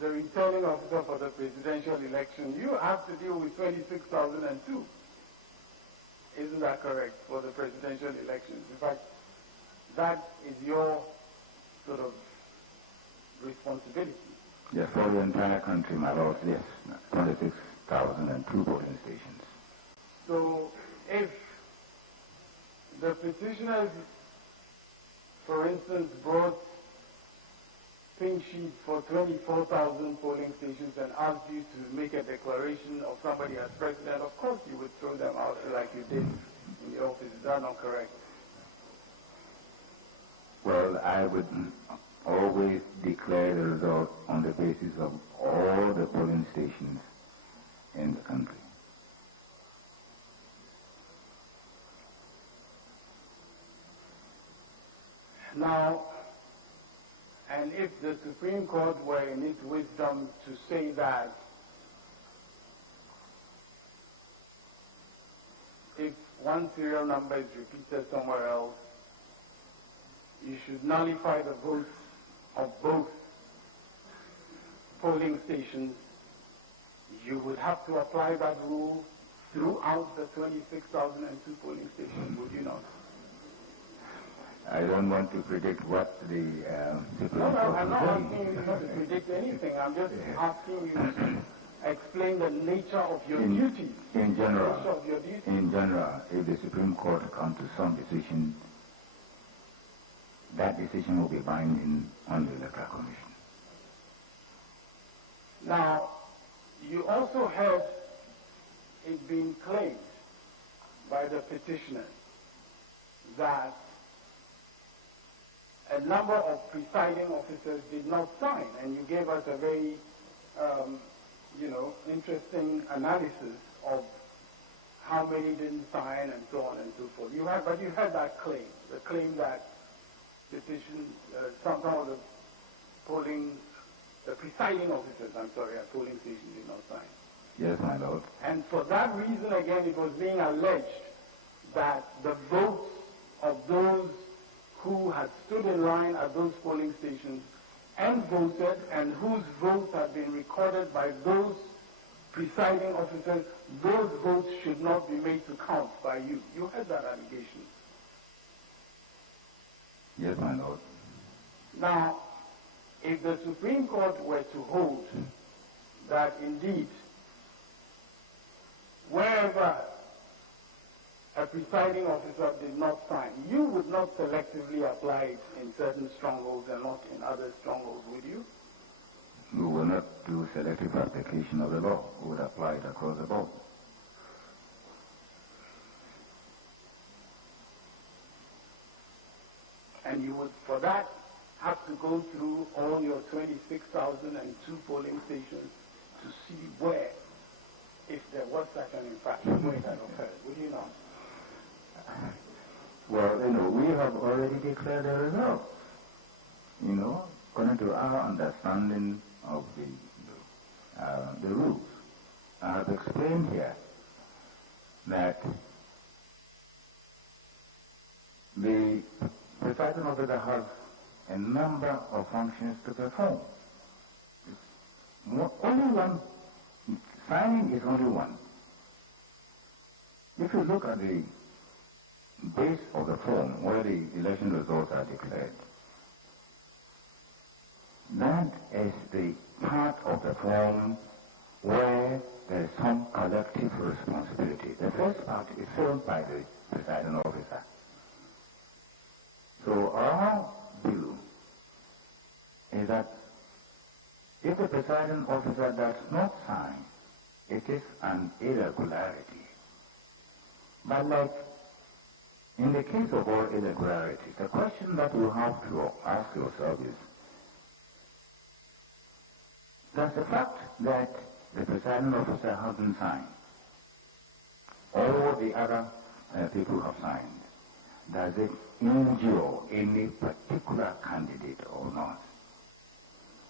the returning officer for the presidential election, you have to deal with 26,002. Isn't that correct, for the presidential elections? In fact, that is your sort of responsibility. Yes, for the entire country, my lord, yes, 26,002 voting stations. So if the petitioners, for instance, brought pink sheets for 24,000 polling stations and asked you to make a declaration of somebody as president, of course you would throw them out like you did in the office. Is that not correct? Well, I would always declare the result on the basis of all the polling stations in the country. Now, and if the Supreme Court were in its wisdom to say that if one serial number is repeated somewhere else, you should nullify the votes of both polling stations, you would have to apply that rule throughout the 26,002 polling stations, would you not? I don't want to predict what the Supreme Court I'm not asking you to predict anything. I'm just asking you to explain the nature of your duties. In general, if the Supreme Court comes to some decision, that decision will be binding on the Electoral Commission. Now, you also heard it being claimed by the petitioners that a number of presiding officers did not sign, and you gave us a very, interesting analysis of how many didn't sign and so on and so forth. But you heard that claim, the claim that some of the presiding officers, I'm sorry, at polling stations did not sign. Yes, my lord. And for that reason, again, it was being alleged that the votes of those who had stood in line at those polling stations and voted, and whose votes had been recorded by those presiding officers, those votes should not be made to count by you. You heard that allegation. Yes, my lord. Now, if the Supreme Court were to hold that indeed, wherever a presiding officer did not sign, you would not selectively apply it in certain strongholds and not in other strongholds, would you? We will not do selective application of the law. We would apply it across the board. And you would, for that, have to go through all your 26,002 polling stations to see where, if there was such an infraction, where that occurred, would you not? Well, we have already declared the results. According to our understanding of the rules. I have explained here that the presiding officer has a number of functions to perform. Only one. Signing is only one. If you look at the base of the form where the election results are declared, that is the part of the form where there is some collective responsibility. The first part is filled by the presiding officer. So our view is that if the presiding officer does not sign, it is an irregularity. But like in the case of all irregularities, the question that you have to ask yourself is, does the fact that the presiding officer hasn't signed, all the other people have signed, does it injure any particular candidate or not?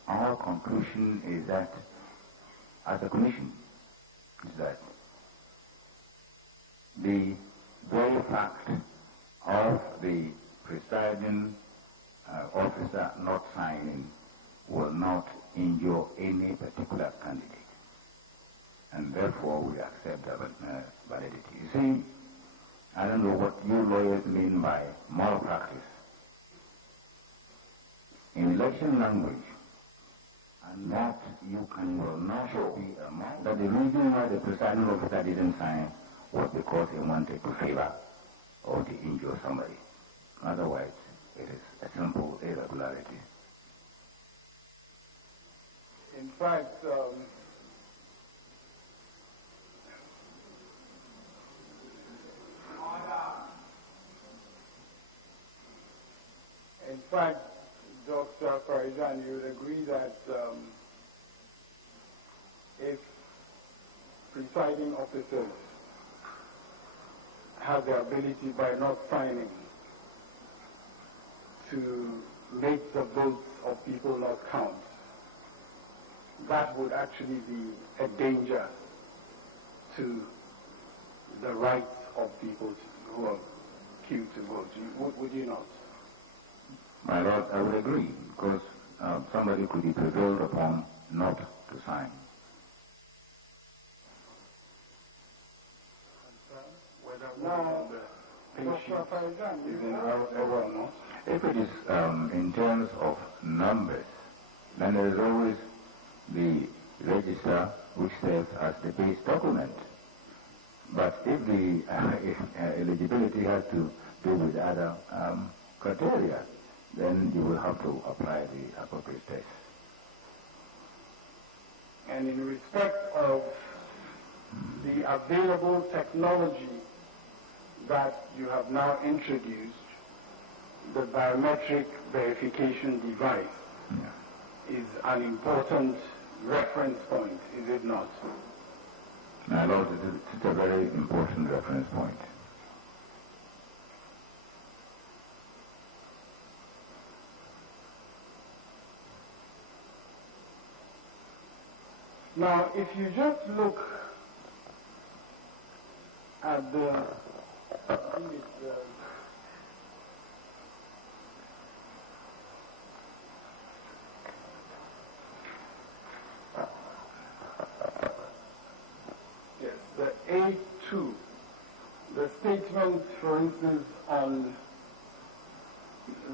Our conclusion is that, as a commission, is that the very fact of the presiding officer not signing will not injure any particular candidate. And therefore we accept the validity. You see, I don't know what you lawyers mean by malpractice. In election language, and that you can will not be that the reason why the presiding officer didn't sign was because he wanted to favor or to injure somebody. Otherwise, it is a simple irregularity. In fact, Dr. Farizan, you would agree that if presiding officers have the ability by not signing to make the votes of people not count, that would actually be a danger to the rights of people who are queued to vote. Would you not? My Lord, I would agree, because somebody could be prevailed upon not to sign. Now, Dr. Farizan, is in our or not? If it is in terms of numbers, then there is always the register which serves as the base document. But if the eligibility has to do with other criteria, then you will have to apply the appropriate test. And in respect of the available technology that you have now introduced, the biometric verification device is an important reference point, is it not? My Lord, it's a very important reference point. Now, if you just look at the, I think it's, yes, the A2, the statement, for instance, on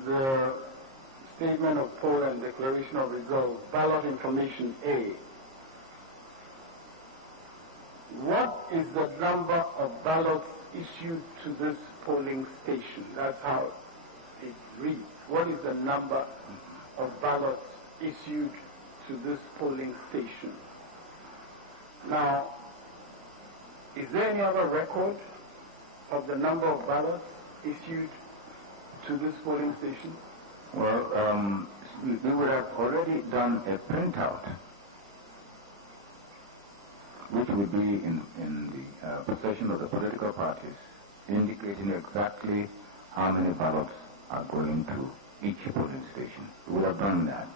the statement of poll and declaration of results, ballot information A. What is the number of ballots issued to this polling station? That's how it reads. What is the number of ballots issued to this polling station? Now, is there any other record of the number of ballots issued to this polling station? Well, we would have already done a printout, which would be in the possession of the political parties, indicating exactly how many ballots are going to each polling station. We would have done that.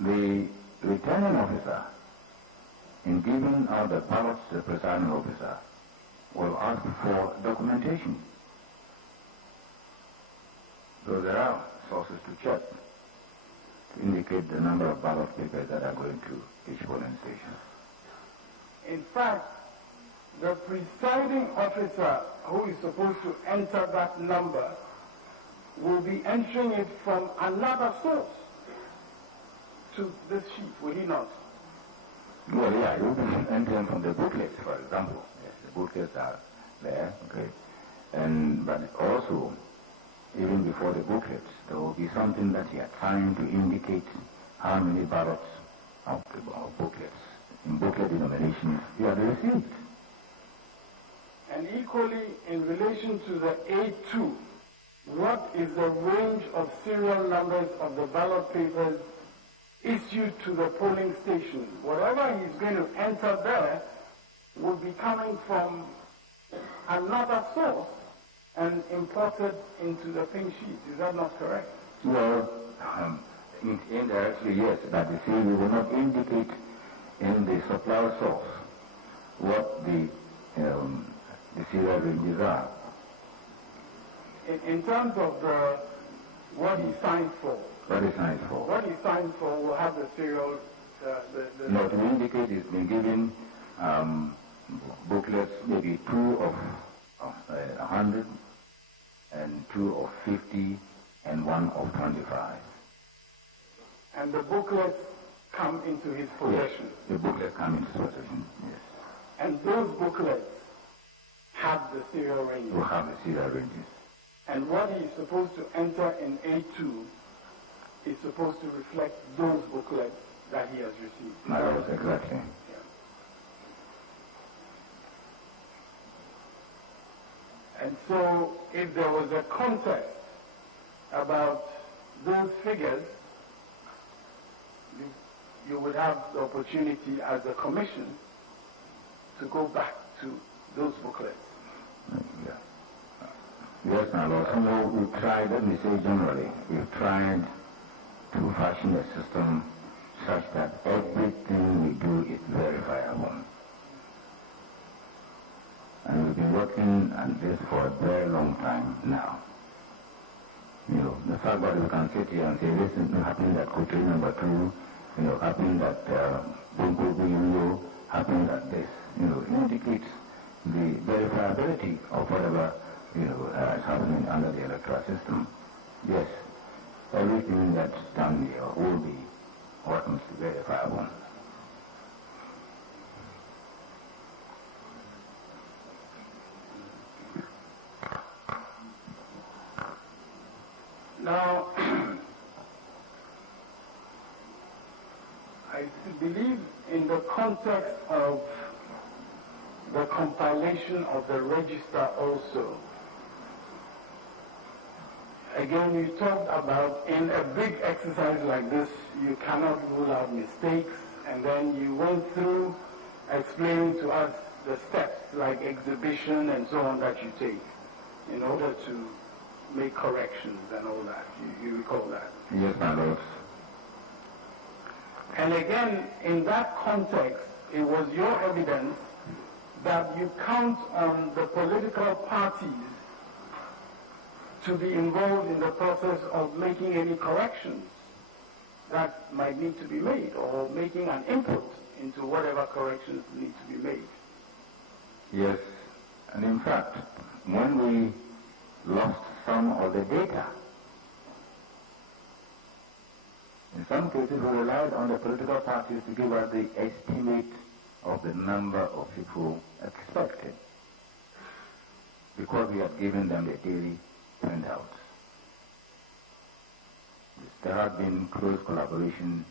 The returning officer, in giving out the ballots to the presiding officer, will ask for documentation. So there are sources to check to indicate the number of ballot papers that are going to each polling station. In fact, the presiding officer who is supposed to enter that number will be entering it from another source to this sheet, will he not? Well, yeah, you will be entering from the booklets, for example. Yes, the booklets are there, okay. But also, even before the booklets, there will be something that he had signed to indicate how many ballots of booklets, in booklet denominations, he had received. And equally, in relation to the A2, what is the range of serial numbers of the ballot papers issued to the polling station? Whatever he's going to enter there will be coming from another source and imported into the pink sheet. Is that not correct? Well, indirectly, yes, but you see, we will not indicate in the supply source what the serial ranges are. In terms of what he signed for. What he signed for? What he signed for will have the serial. No, to indicate he's been given booklets, maybe 2 of 100, and 2 of 50, and 1 of 25. And the booklets come into his possession. Yes, the booklets come into his possession, yes. And those booklets have the serial ranges. Will have the serial ranges. And what he is supposed to enter in A2 is supposed to reflect those booklets that he has received. Yes, exactly. And so, if there was a contest about those figures, you would have the opportunity as a commission to go back to those booklets. Yeah. Yes, my Lord. So we've tried, let me say generally, we've tried to fashion a system such that everything we do is verifiable. And we've been working on this for a very long time now. You know, the fact that we can sit here and say this is happening at Kutri number 2, you know, happening at Bungo, happening at this, you know, indicates the verifiability of whatever, you know, is happening under the electoral system. Yes, everything that's done here will be what must be verifiable. Now, I believe in the context of the compilation of the register also, again, you talked about in a big exercise like this, you cannot rule out mistakes, and then you went through explaining to us the steps like exhibition and so on that you take in order to make corrections and all that. You recall that? Yes, my Lord. And again, in that context, it was your evidence that you count on the political parties to be involved in the process of making any corrections that might need to be made, or making an input into whatever corrections need to be made. Yes, and in fact, when we lost some of the data, in some cases we relied on the political parties to give us the estimate of the number of people expected, because we had given them the daily printouts. There had been close collaboration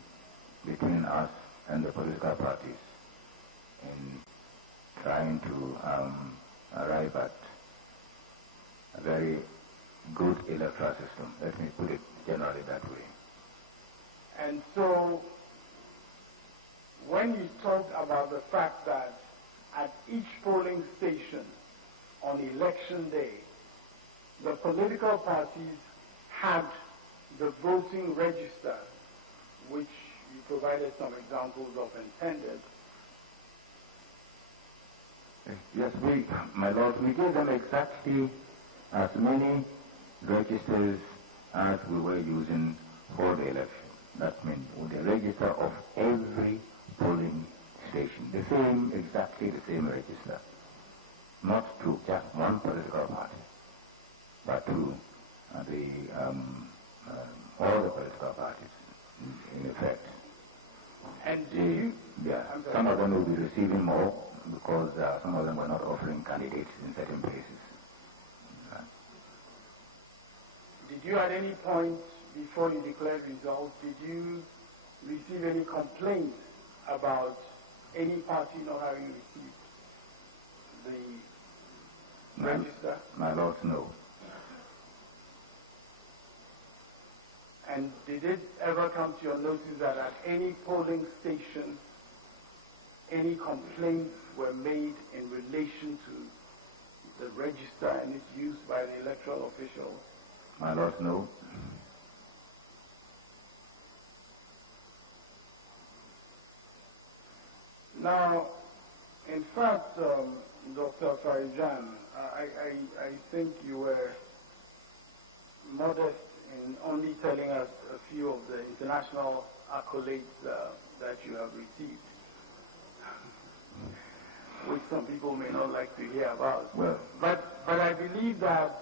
between us and the political parties in trying to arrive at a very good electoral system. Let me put it generally that way. And so, when you talked about the fact that at each polling station on election day, the political parties had the voting register, which you provided some examples of intended. Yes, my lord, we gave them exactly as many registers as we were using for the election. That means with the register of every polling station, exactly the same register, not to just one political party, but to all the political parties, in effect. And some of them will be receiving more because some of them were not offering candidates in certain places. Did you at any point before you declared results, did you receive any complaints about any party not having received the register? My lord, no. And did it ever come to your notice that at any polling station, any complaints were made in relation to the register and its use by the electoral officials? My lord, no. Now, in fact, Dr. Farijan, I think you were modest in only telling us a few of the international accolades that you have received, which some people may not like to hear about. Well, but I believe that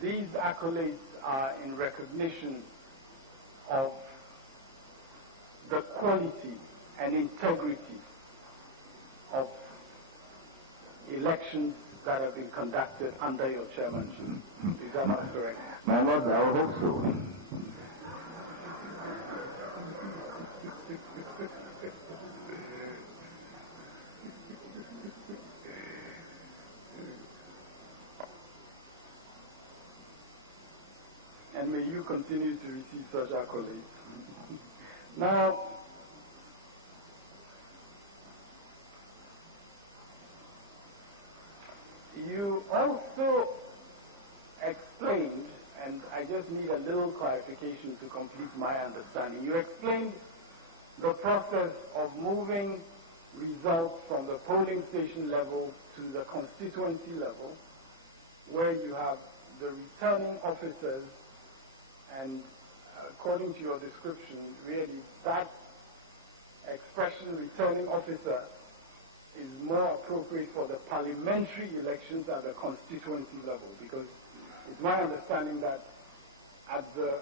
these accolades are in recognition of the quality and integrity of elections that have been conducted under your chairmanship. Is that not correct? My lord, I would hope so. And may you continue to receive such accolades. Now, you also explained, and I just need a little clarification to complete my understanding. You explained the process of moving results from the polling station level to the constituency level, where you have the returning officers, and according to your description, really that expression, returning officer, is more appropriate for the parliamentary elections at the constituency level, because it's my understanding that at the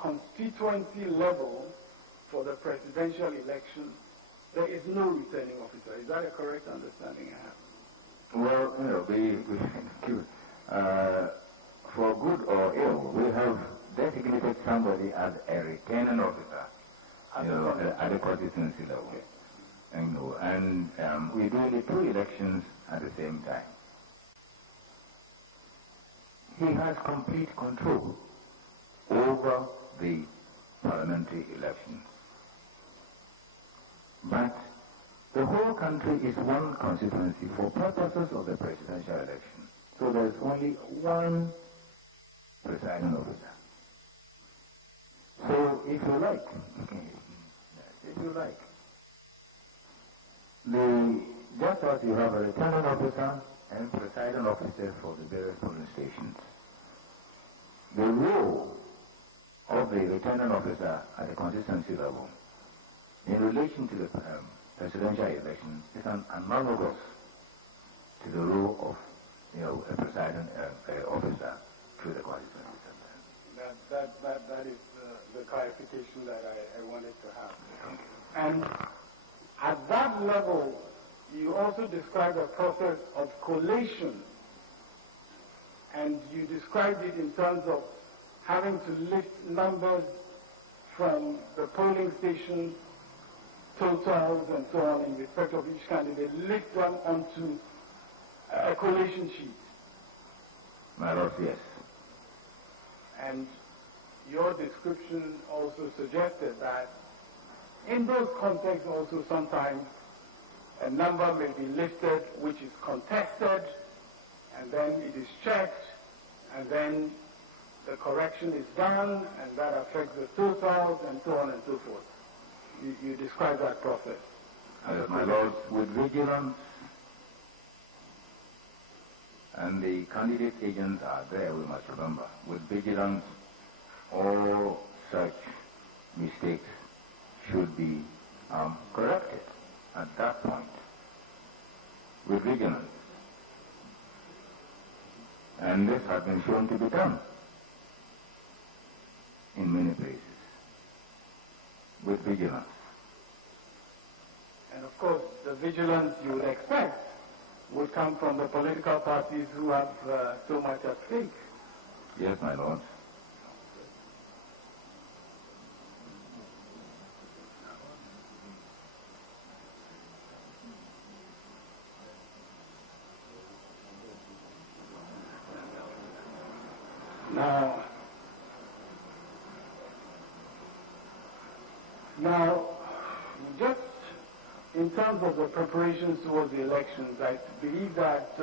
constituency level for the presidential election, there is no returning officer. Is that a correct understanding I have? Well, for good or ill, we have designated somebody as a returning officer at the constituency level. Okay. And we're doing the two elections at the same time. He has complete control over the parliamentary elections. But the whole country is one constituency for purposes of the presidential election. So there's only one presiding officer. So if you like, if you like. Just as you have a returning officer and presiding officer for the various polling stations, the role of the returning officer at the constituency level in relation to the presidential elections is analogous to the role of a presiding officer to the constituency. That is the clarification that I wanted to have. And at that level, you also described a process of collation, and you described it in terms of having to lift numbers from the polling station totals and so on in respect of each candidate, lift them onto a collation sheet. My Lord, yes. And your description also suggested that in those contexts also sometimes a number may be lifted which is contested, and then it is checked, and then the correction is done, and that affects the totals, and so on and so forth. You describe that process. My Lord, with vigilance, and the candidate agents are there, we must remember. With vigilance, all such mistakes should be corrected at that point. With vigilance. And this has been shown to be done in many places. With vigilance. And of course, the vigilance you would expect would come from the political parties who have so much at stake. Yes, my Lord. Now, just in terms of the preparations towards the elections, I believe that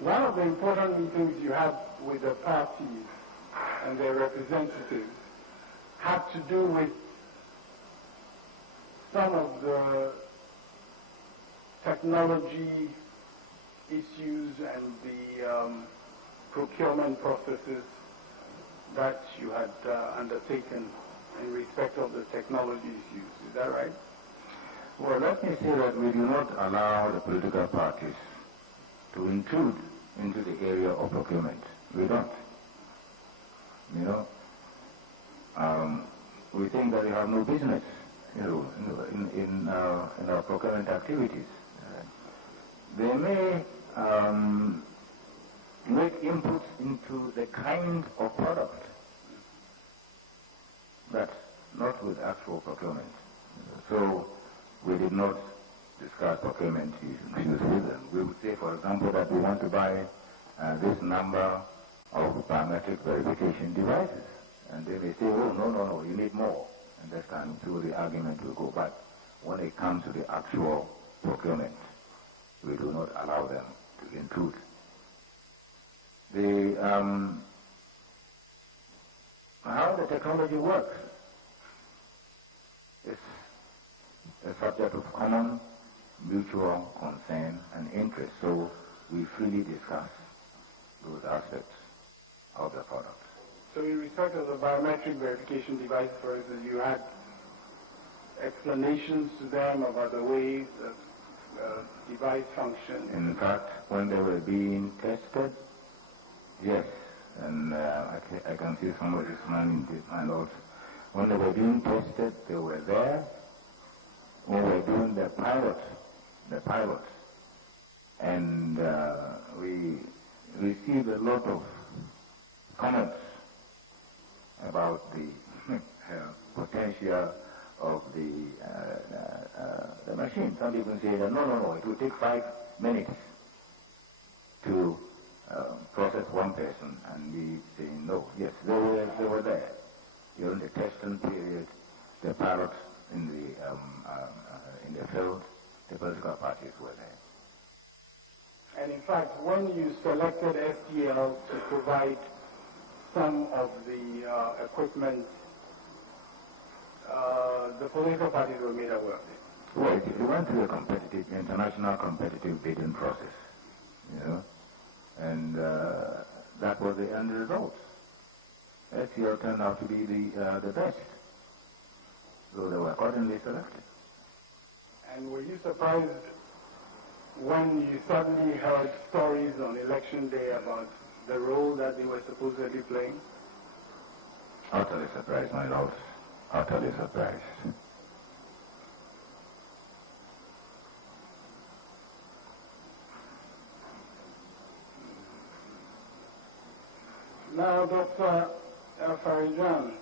one of the important meetings you had with the parties and their representatives had to do with some of the technology issues and the procurement processes that you had undertaken in respect of the technology issues. Is that right? Well, let me say that we do not allow the political parties to intrude into the area of procurement. We don't. We think that we have no business, in our procurement activities. They may make inputs into the kind of product, but not with actual procurement. So we did not discuss procurement issues with them. We would say, for example, that we want to buy this number of biometric verification devices. And they may say, oh, no, you need more. And that kind of through the argument will go back. When it comes to the actual procurement, we do not allow them to intrude. How the technology works is a subject of common mutual concern and interest, so we freely discuss those aspects of the product. So in respect of the biometric verification device, for instance, you had explanations to them about the ways the device functions? In fact, when they were being tested, yes, and I can see somebody smiling, my Lord. When they were being tested, they were there. When we were doing the pilot, and we received a lot of comments about the potential of the machine. Some people say that no, it will take 5 minutes to process one person, and we say no. Yes, they were there during the testing period. The pilots in the field, the political parties were there. And in fact, when you selected STL to provide some of the equipment the political parties were made aware of it? Well, it went through a competitive, international competitive bidding process, and that was the end result. SCL turned out to be the best, so they were accordingly selected. And were you surprised when you suddenly heard stories on election day about the role that they were supposedly playing? Utterly surprised, my lord. Utterly surprised. Now, Dr. Farijan,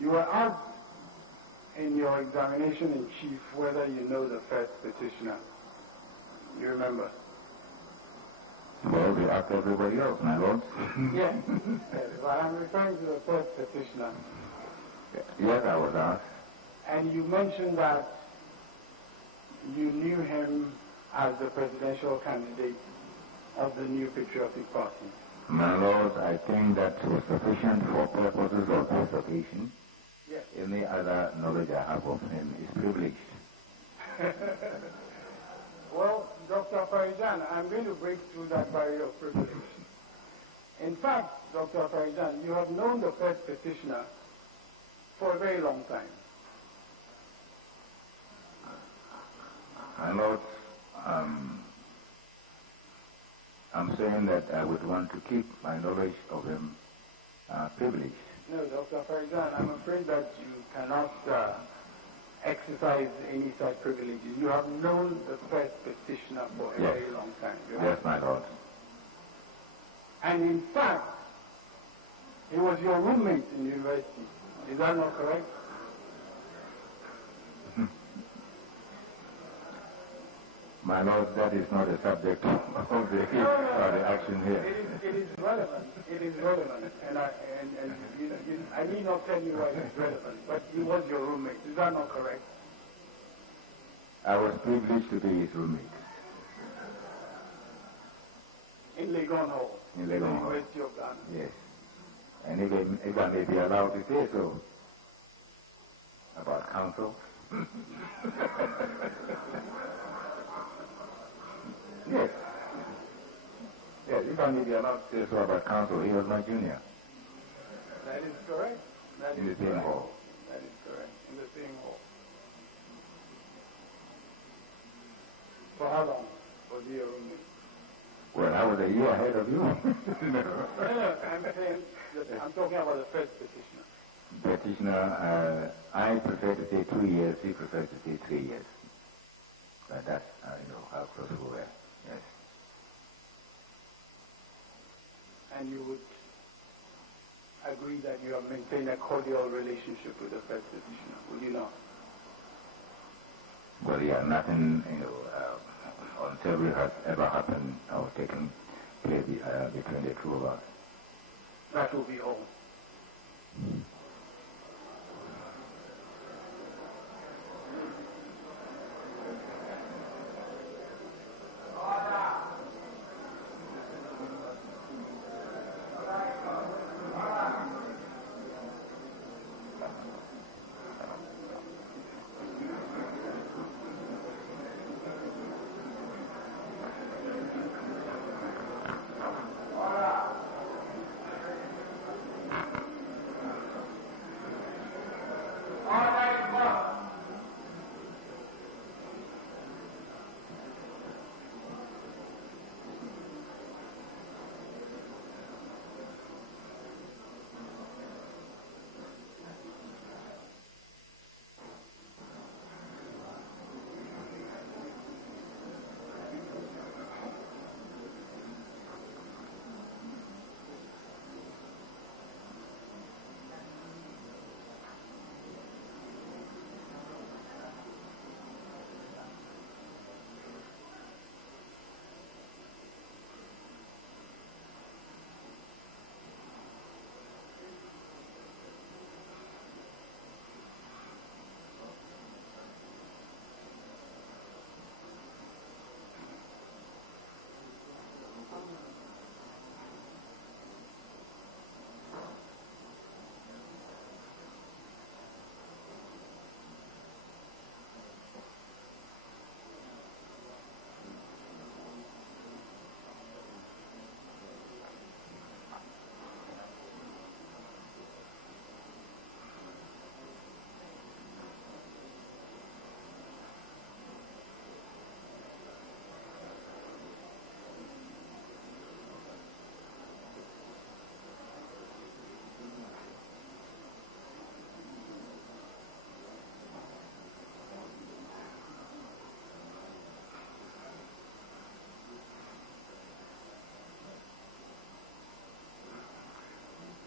you were asked in your examination in chief whether you know the first petitioner. You remember? Well, we asked everybody else, my lord. Yes. Yes. Well, I'm referring to the first petitioner. Yes, I was asked. And you mentioned that you knew him as the presidential candidate of the New Patriotic Party. My lord, I think that was sufficient for purposes of this occasion. Yes. Any other knowledge I have of him is privileged. Well, Dr. Farijan, I'm going to break through that barrier of privilege. In fact, Dr. Farijan, you have known the first petitioner for a very long time. My lord, I'm saying that I would want to keep my knowledge of him privileged. No, Dr. Farijan, I'm afraid that you cannot exercise any such privileges. You have known the first petitioner for a very long time. Yes, my lord. And in fact, he was your roommate in university. Is that not correct? My lord, that is not a subject of the action here. It is relevant. It is relevant. And I need not tell you why it is relevant, but he was your roommate. Is that not correct? I was privileged to be his roommate. In Legon Hall. In Legon Hall. University of Ghana. Yes. And if I may be allowed to say so, about counsel. Yes. Yes, if I may be allowed to say so about counsel, he was my junior. That is correct. That in is the same correct. hall. That is correct. In the same hall. For how long was he your roommate? Well, I was a year ahead of you. No, I'm saying, I'm talking about the first petitioner. Petitioner, I prefer to say 2 years, he prefers to say 3 years. But that's, how close we were. Yes. And you would agree that you have maintained a cordial relationship with the first petitioner, would you not? Well, yeah, nothing, untable has ever happened or taken place between the two of us. That will be all.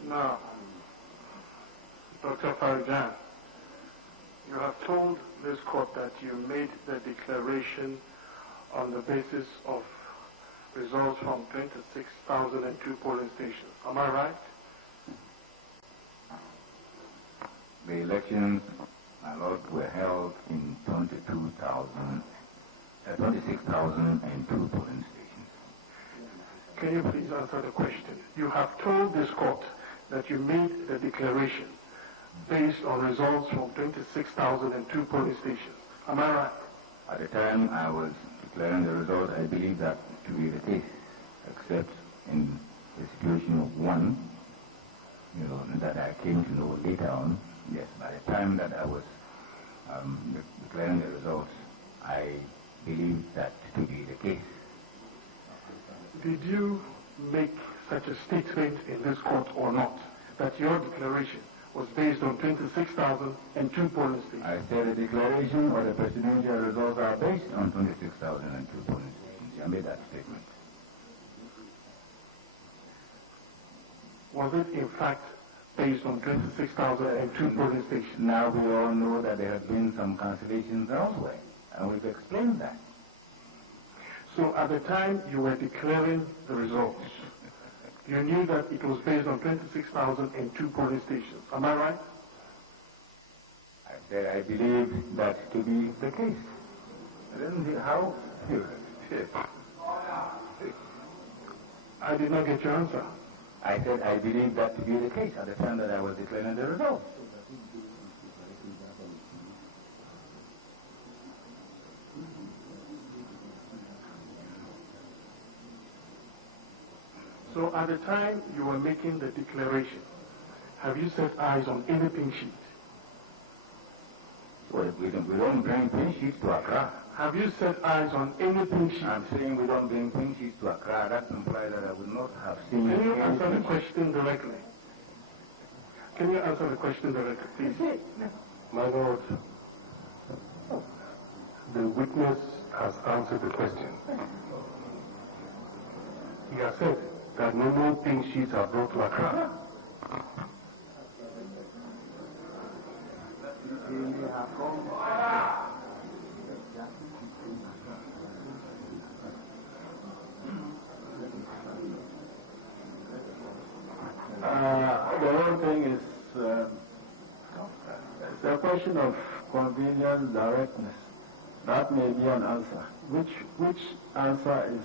Now, Dr. Farijan, you have told this court that you made the declaration on the basis of results from 26,002 polling stations. Am I right? The elections, my lord, were held in 26,002 polling stations. Can you please answer the question? You have told this court that you made the declaration based on results from 26,002 polling stations. Am I right? At the time I was declaring the result, I believed that to be the case, except in the situation of one, that I came to know later on. Yes, by the time that I was declaring the results, I believed that to be the case. Did you make such a statement in this court or not, that your declaration was based on 26,002 polling stations? I said the declaration or the presidential results are based on 26,002 polling stations. I made that statement. Was it in fact based on 26,002 polling stations? Now we all know that there have been some cancellations elsewhere, and we've explained that. So at the time you were declaring the results, you knew that it was based on 26,002 polling stations. Am I right? I said I believe that to be the case. I didn't see how. I did not get your answer. I said I believe that to be the case at the time that I was declaring the results. So at the time you were making the declaration, have you set eyes on any pink sheet? Well, we don't bring pink sheets to Accra. Have you set eyes on any pink sheet? I'm saying we don't bring pink sheets to Accra. That implies that I would not have seen. Can you answer the question directly? Can you answer the question directly, please? My lord, the witness has answered the question. He has said that no more pink sheets are brought to Accra. The whole thing is it's a question of convenience, directness. That may be an answer. Which answer is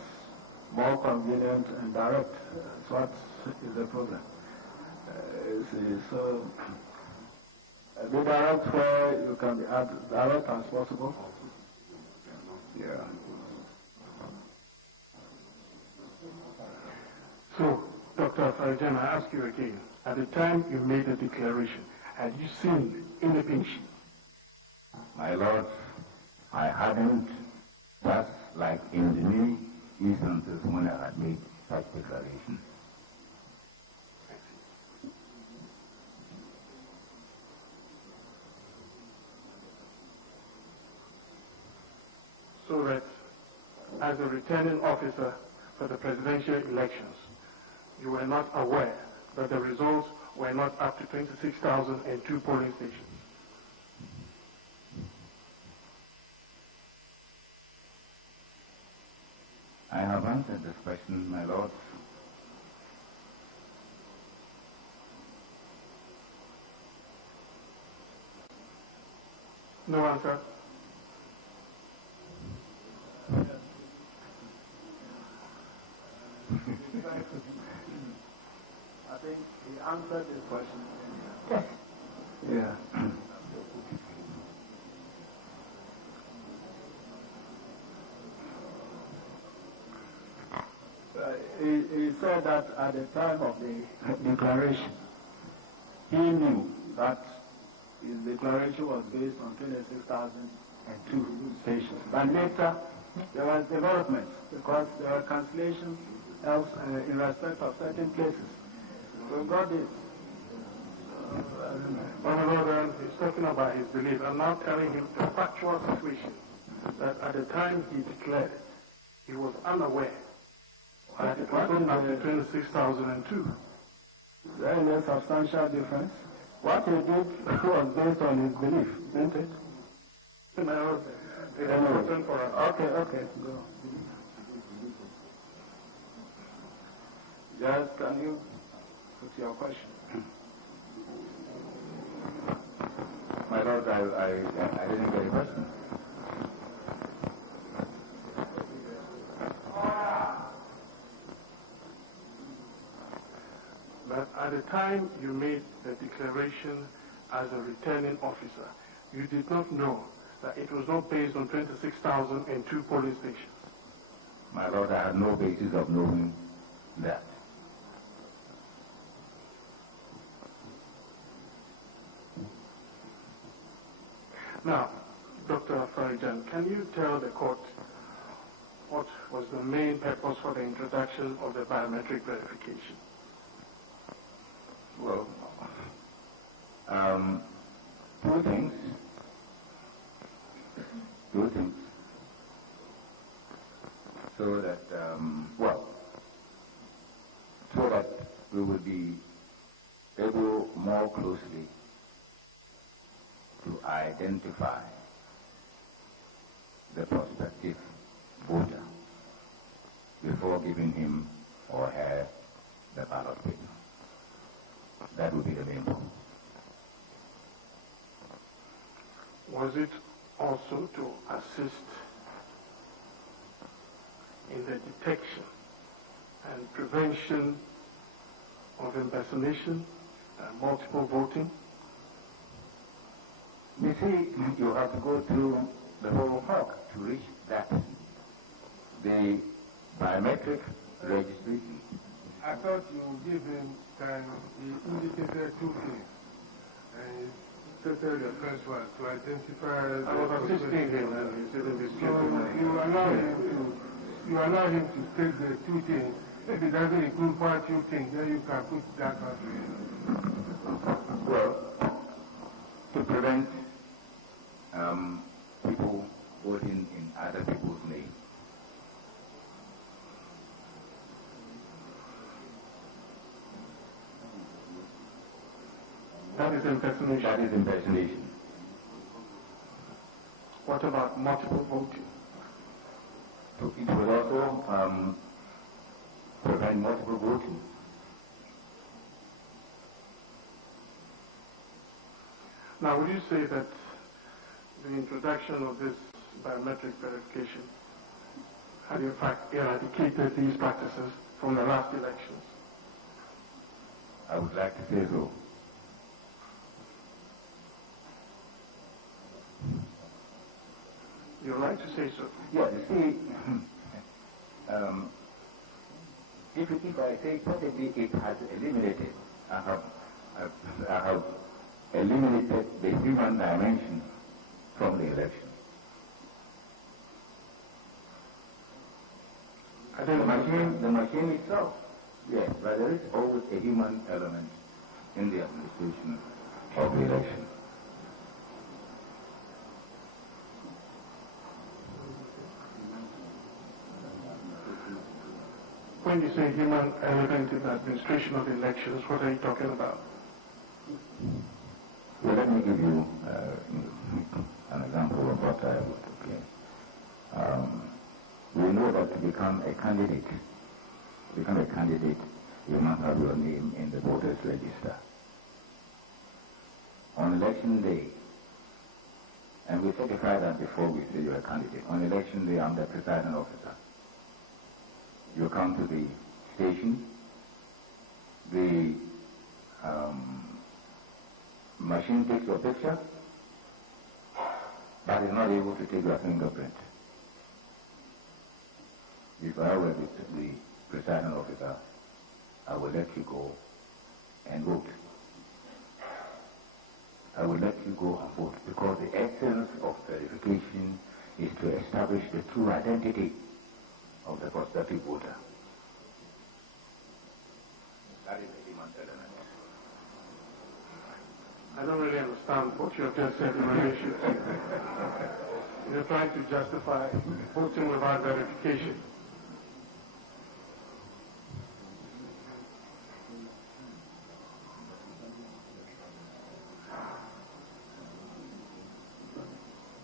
more convenient and direct? That's what is the problem. So be direct where you can be as direct as possible. Yeah. So, Dr. Farijan, I ask you again, at the time you made the declaration, had you seen any pink sheet? My lord, I hadn't, just like in the many instances when I had made such declaration. So that as a returning officer for the presidential elections, you were not aware that the results were not up to 26,002 polling stations. I have answered this question, my lord. No answer? I think he answered this question. Yes. Yeah. He said that at the time of the declaration, he knew that his declaration was based on 26,002 stations. But later, there was development because there were cancellations else in respect of certain places. So God is. He's talking about his belief. I'm now telling him the factual situation that at the time he declared, he was unaware that it wasn't up to 26,002. There is a substantial difference. What he did was based on his belief, isn't it? Important for us. Okay, go. Just can you put your question? My Lord, I didn't get a question. But at the time you made the declaration as a returning officer, you did not know that it was not based on 26,002 polling stations. My Lord, I had no basis of knowing that. Now, Dr. Farijan, can you tell the court what was the main purpose for the introduction of the biometric verification? Well, two things. So that, so that we will be able more closely to identify the prospective voter before giving him or her the ballot paper. That would be the main point. Was it also to assist in the detection and prevention of impersonation and multiple voting? You see, you have to go through the whole hog to reach that. The biometric registration. I thought you would give him time. He indicated two things. And he stated the first one to identify. I was assisting him and he said this. So you allow him to take the two things. If it doesn't include what you think, then you can put that on to him. Well, to prevent people voting in other people's names. That is impersonation. That is impersonation. What about multiple voting? So it will also prevent multiple voting. Now, would you say that the introduction of this biometric verification had in fact eradicated these practices from the last elections? I would like to say so. You'd like to say so? Yeah, you see, if I say possibly it has eliminated, I have eliminated the human dimension from the election. The machine itself, yes, but there is always a human element in the administration of the election. When you say human element in the administration of elections, what are you talking about? Well, let me give you an example of what I would say. We know that to become a candidate, you must have your name in the voters' register. On election day, and we certify that before we say you're a candidate. On election day, I'm the presiding officer. You come to the station, the machine takes your picture, but is not able to take your fingerprint. If I were the presiding officer, I will let you go and vote. I will let you go and vote because the essence of verification is to establish the true identity of the prospective voter. That is the human element. I don't really understand what you have just said in relation to. You're trying to justify voting without verification.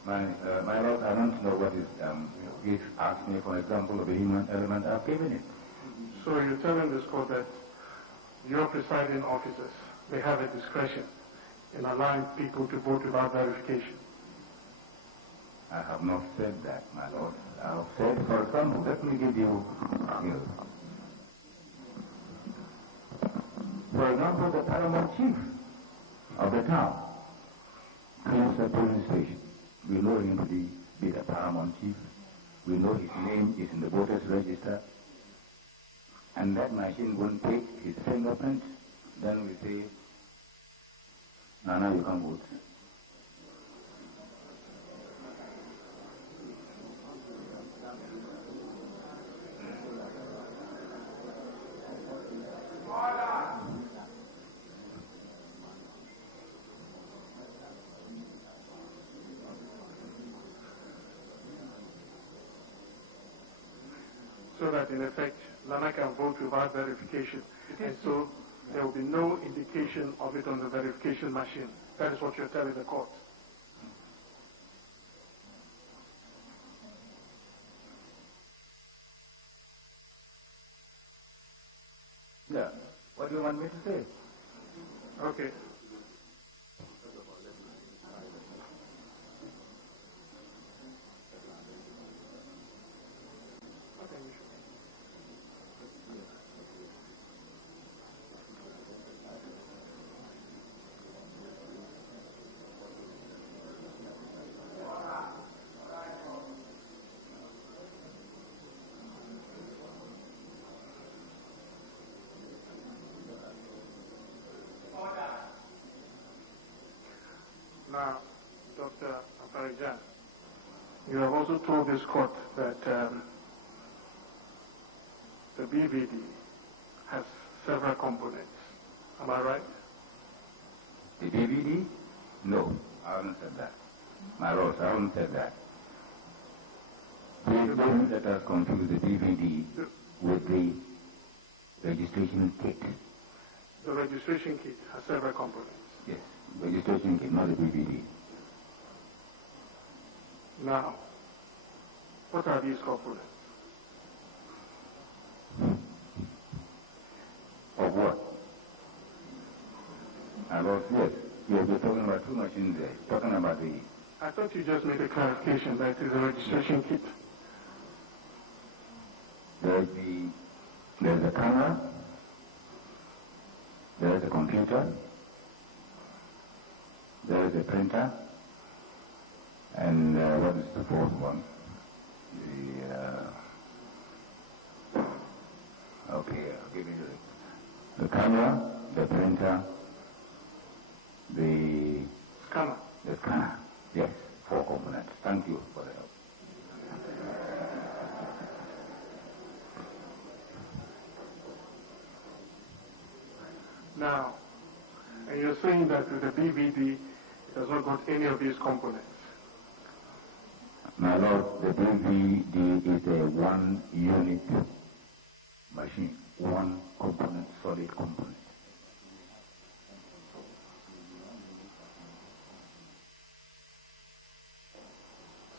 My Lord, I don't know what is, he's asked me for example of the human element. I've given it. So you're telling this court that your presiding officers, they have a discretion in allowing people to vote without verification? I have not said that, my Lord. I have said, for example, let me give you, for example, the paramount chief of the town, Cleanston Police Station. We know him to be the paramount chief. We know his name is in the voters register. And that machine won't take his fingerprint. Then we say, no, you can't vote. So that in effect, Lana can vote without verification. And so there will be no indication of it on the verification machine. That is what you're telling the court. Yeah. What do you want me to say? Okay. Now, Dr. Afarijan, you have also told this court that the BVD has several components. Am I right? The BVD? No, I haven't said that. My Lord, I haven't said that. Please let us confuse the BVD with the registration kit. The registration kit has several components. Yes, registration kit, not the BVD. Now, what are these components? Of what? About yes, you're talking about two machines there. Talking about the... I thought you just made a clarification that it is a registration kit. There's a camera, there's a computer, there's a printer, and what is the fourth one? Okay, I'll give you the camera, the printer, the Scanner. The scanner, yes, 4 components. Thank you for the help. Now, and you're saying that with the BVD, it has not got any of these components. My Lord, the BVD is a one-unit machine, one component, solid component.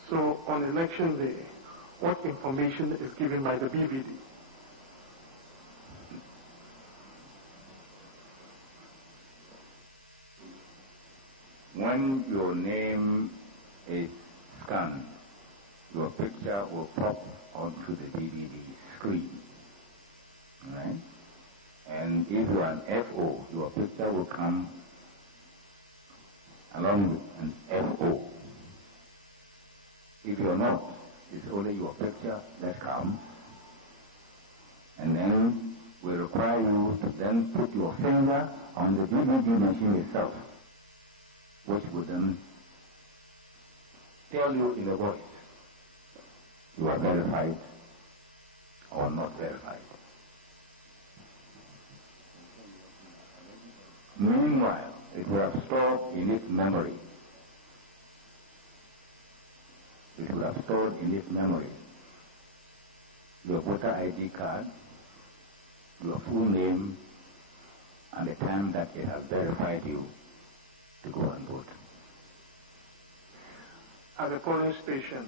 So on election day, what information is given by the BVD? When your name is scanned, your picture will pop onto the DVD screen, right? And if you are an FO, your picture will come along with an FO. If you're not, it's only your picture that comes. And then we require you to then put your finger on the DVD machine itself, which will then tell you in a voice, you are verified or not verified. Meanwhile, it will have stored in its memory. It will have stored in its memory your voter ID card, your full name, and the time that it has verified you to go and vote. at the polling station,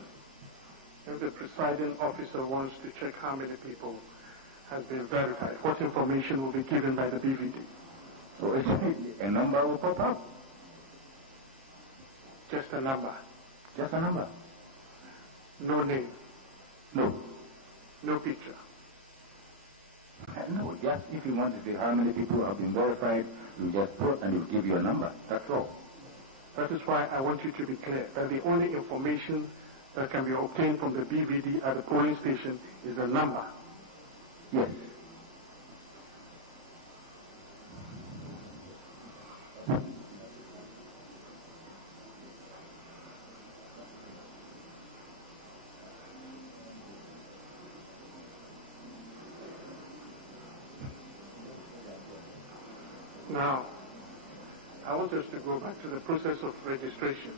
if the presiding officer wants to check how many people has been verified, what information will be given by the BVD? So a number will pop up. Just a number? Just a number. No name? No. No picture? No, just if you want to see how many people have been verified, you just put and it'll give you a number. That's all. That is why I want you to be clear that the only information that can be obtained from the BVD at the polling station is the number. Yes. Now, I want us to go back to the process of registration.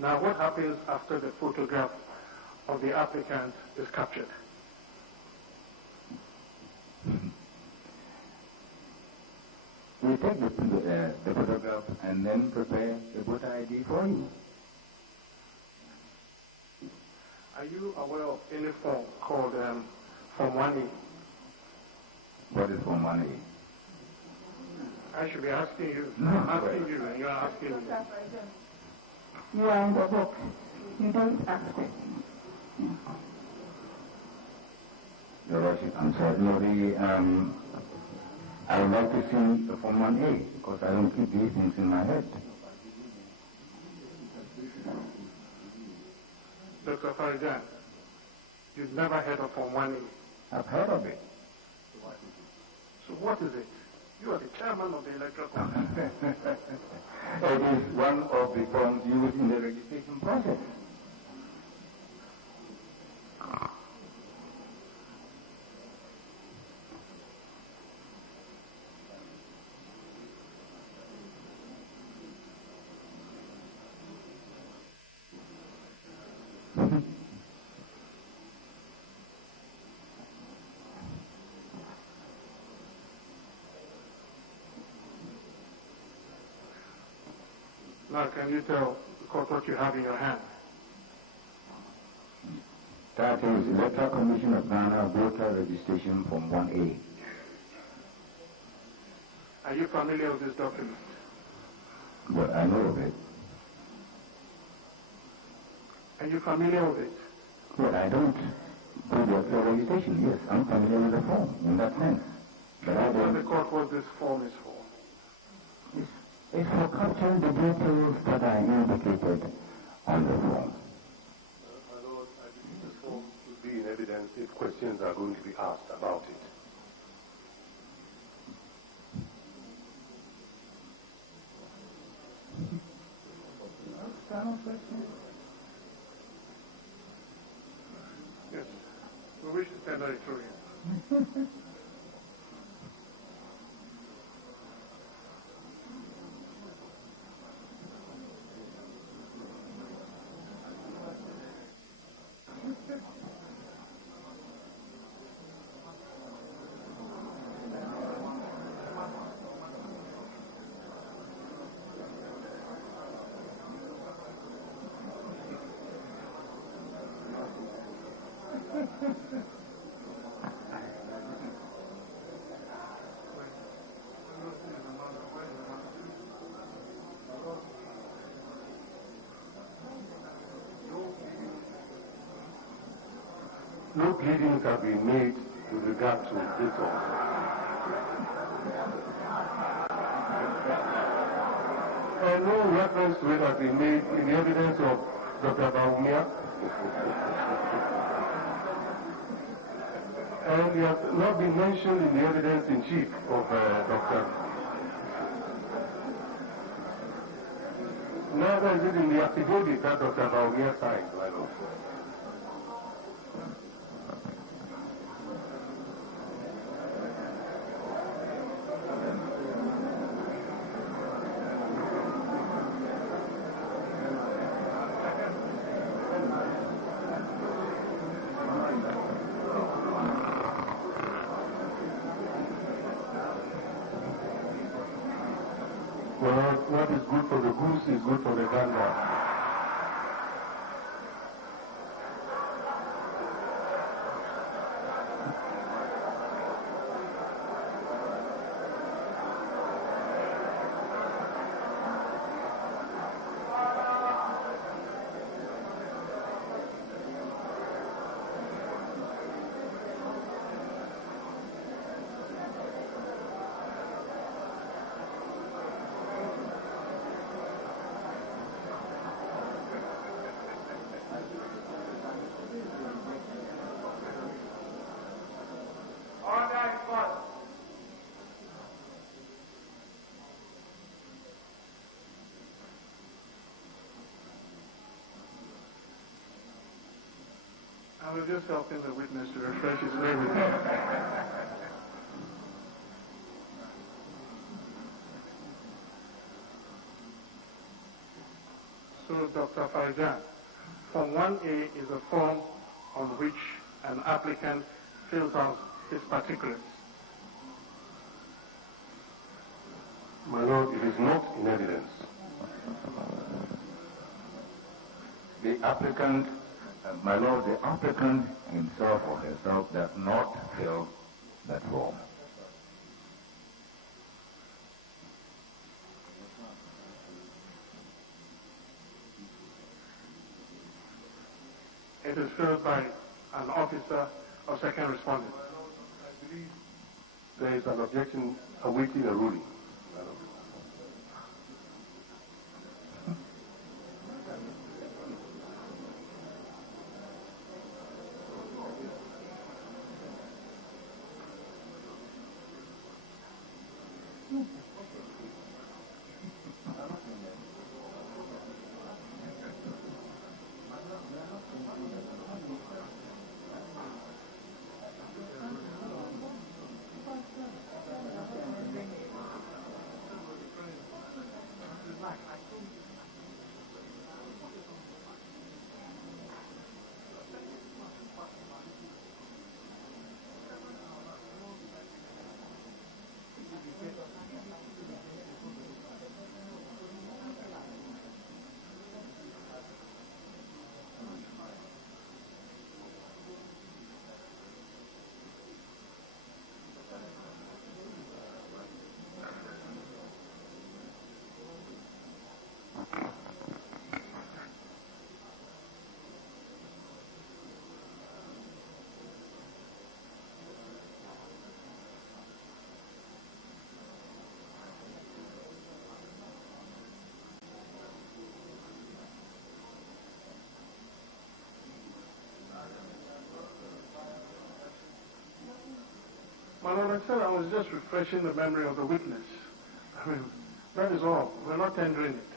Now, what happens after the photograph of the applicant is captured? We take the photograph and then prepare the voter ID for you. Are you aware of any form called Form 1A? What is Form 1A? I should be asking you. No, I'm asking you, and you're asking me. You are in the book. You don't ask questions. Your Worship, I'm sorry. No, I would like to see the Form 1A because I don't keep these things in my head. Dr. Farijan, you've never heard of Form 1A? I've heard of it. So what is it? You are the chairman of the Electoral Commission. It is one of the forms used in the registration process. Now, can you tell the court what you have in your hand? That is Electoral Commission of Ghana Voter Registration Form 1A. Are you familiar with this document? Well, I know of it. Are you familiar with it? Well, I don't do the actual registration. Yes, I'm familiar with the form in that sense. But I Tell don't. the court what this form is for. It's for capturing the details that are indicated on the form. My Lord, I believe this form will be in evidence if questions are going to be asked about it. Yes. We wish to tender it to you. No pleadings have been made with regard to this also. And no reference to it has been made in the evidence of Dr. Baumia. And it has not been mentioned in the evidence in chief of Dr. Neither is it in the affidavit that Dr. Baumia signed, my lord. Well, what is good for the goose is good for the gander. we're just helping the witness to refresh his memory. So, Dr. Farjan, Form 1A is a form on which an applicant fills out his particulars. My Lord, it is not in evidence. The applicant, my Lord, the applicant himself or herself does not fill that form. It is filled by an officer or second respondent. I believe there is an objection awaiting a ruling. My Lord, I said I was just refreshing the memory of the witness. I mean, that is all. We're not tendering it.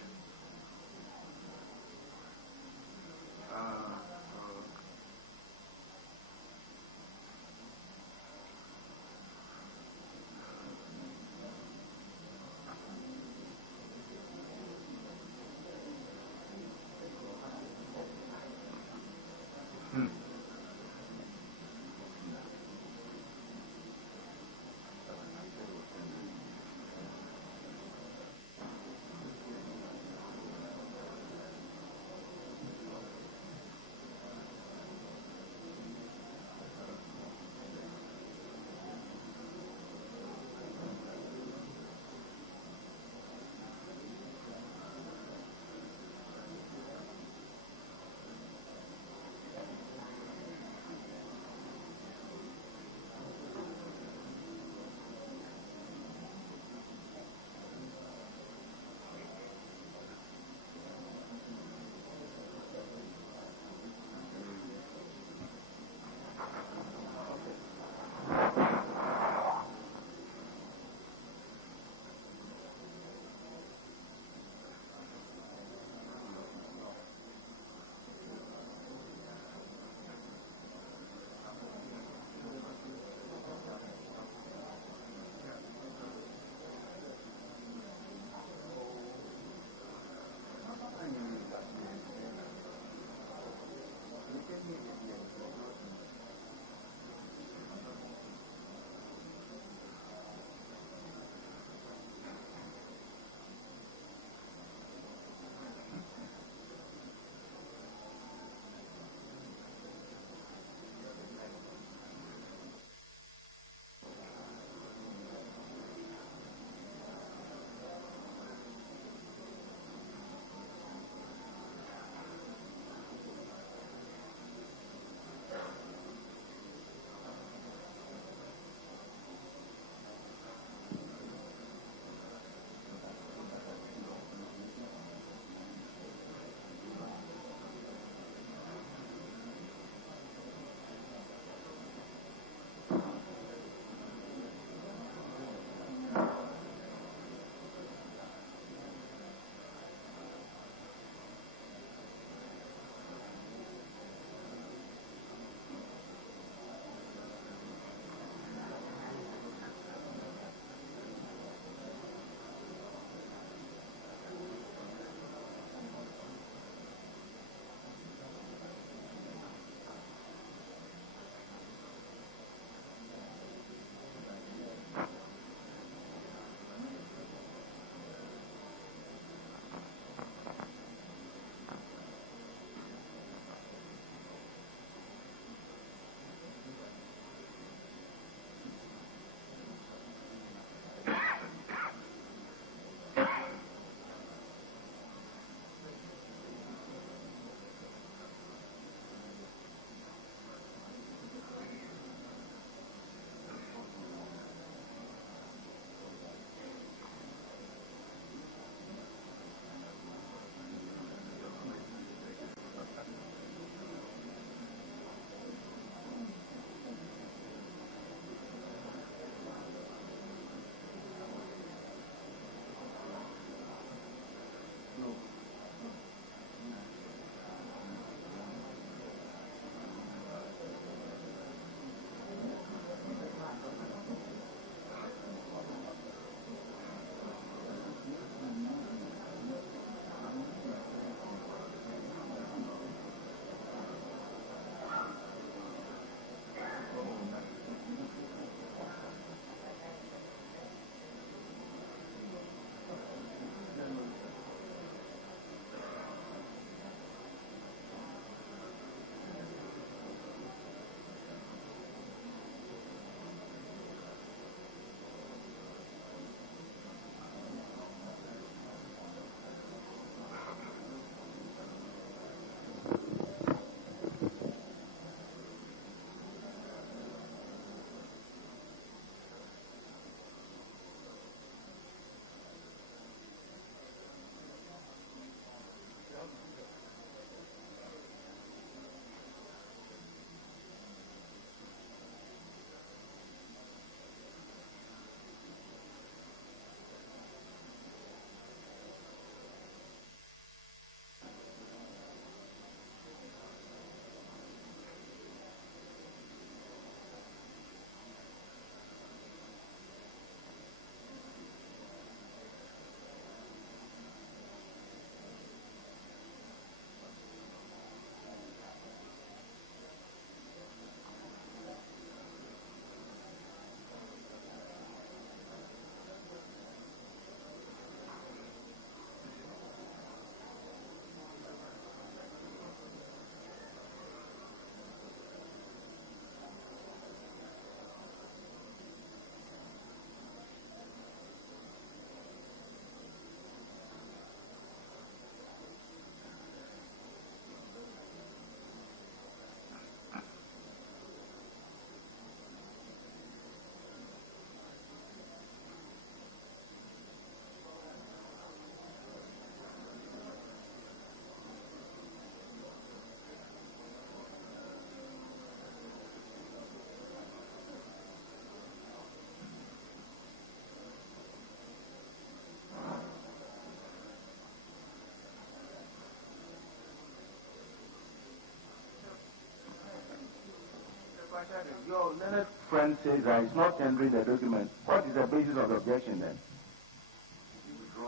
Your learned friend says that he's not tendering the document. What is the basis of the objection then?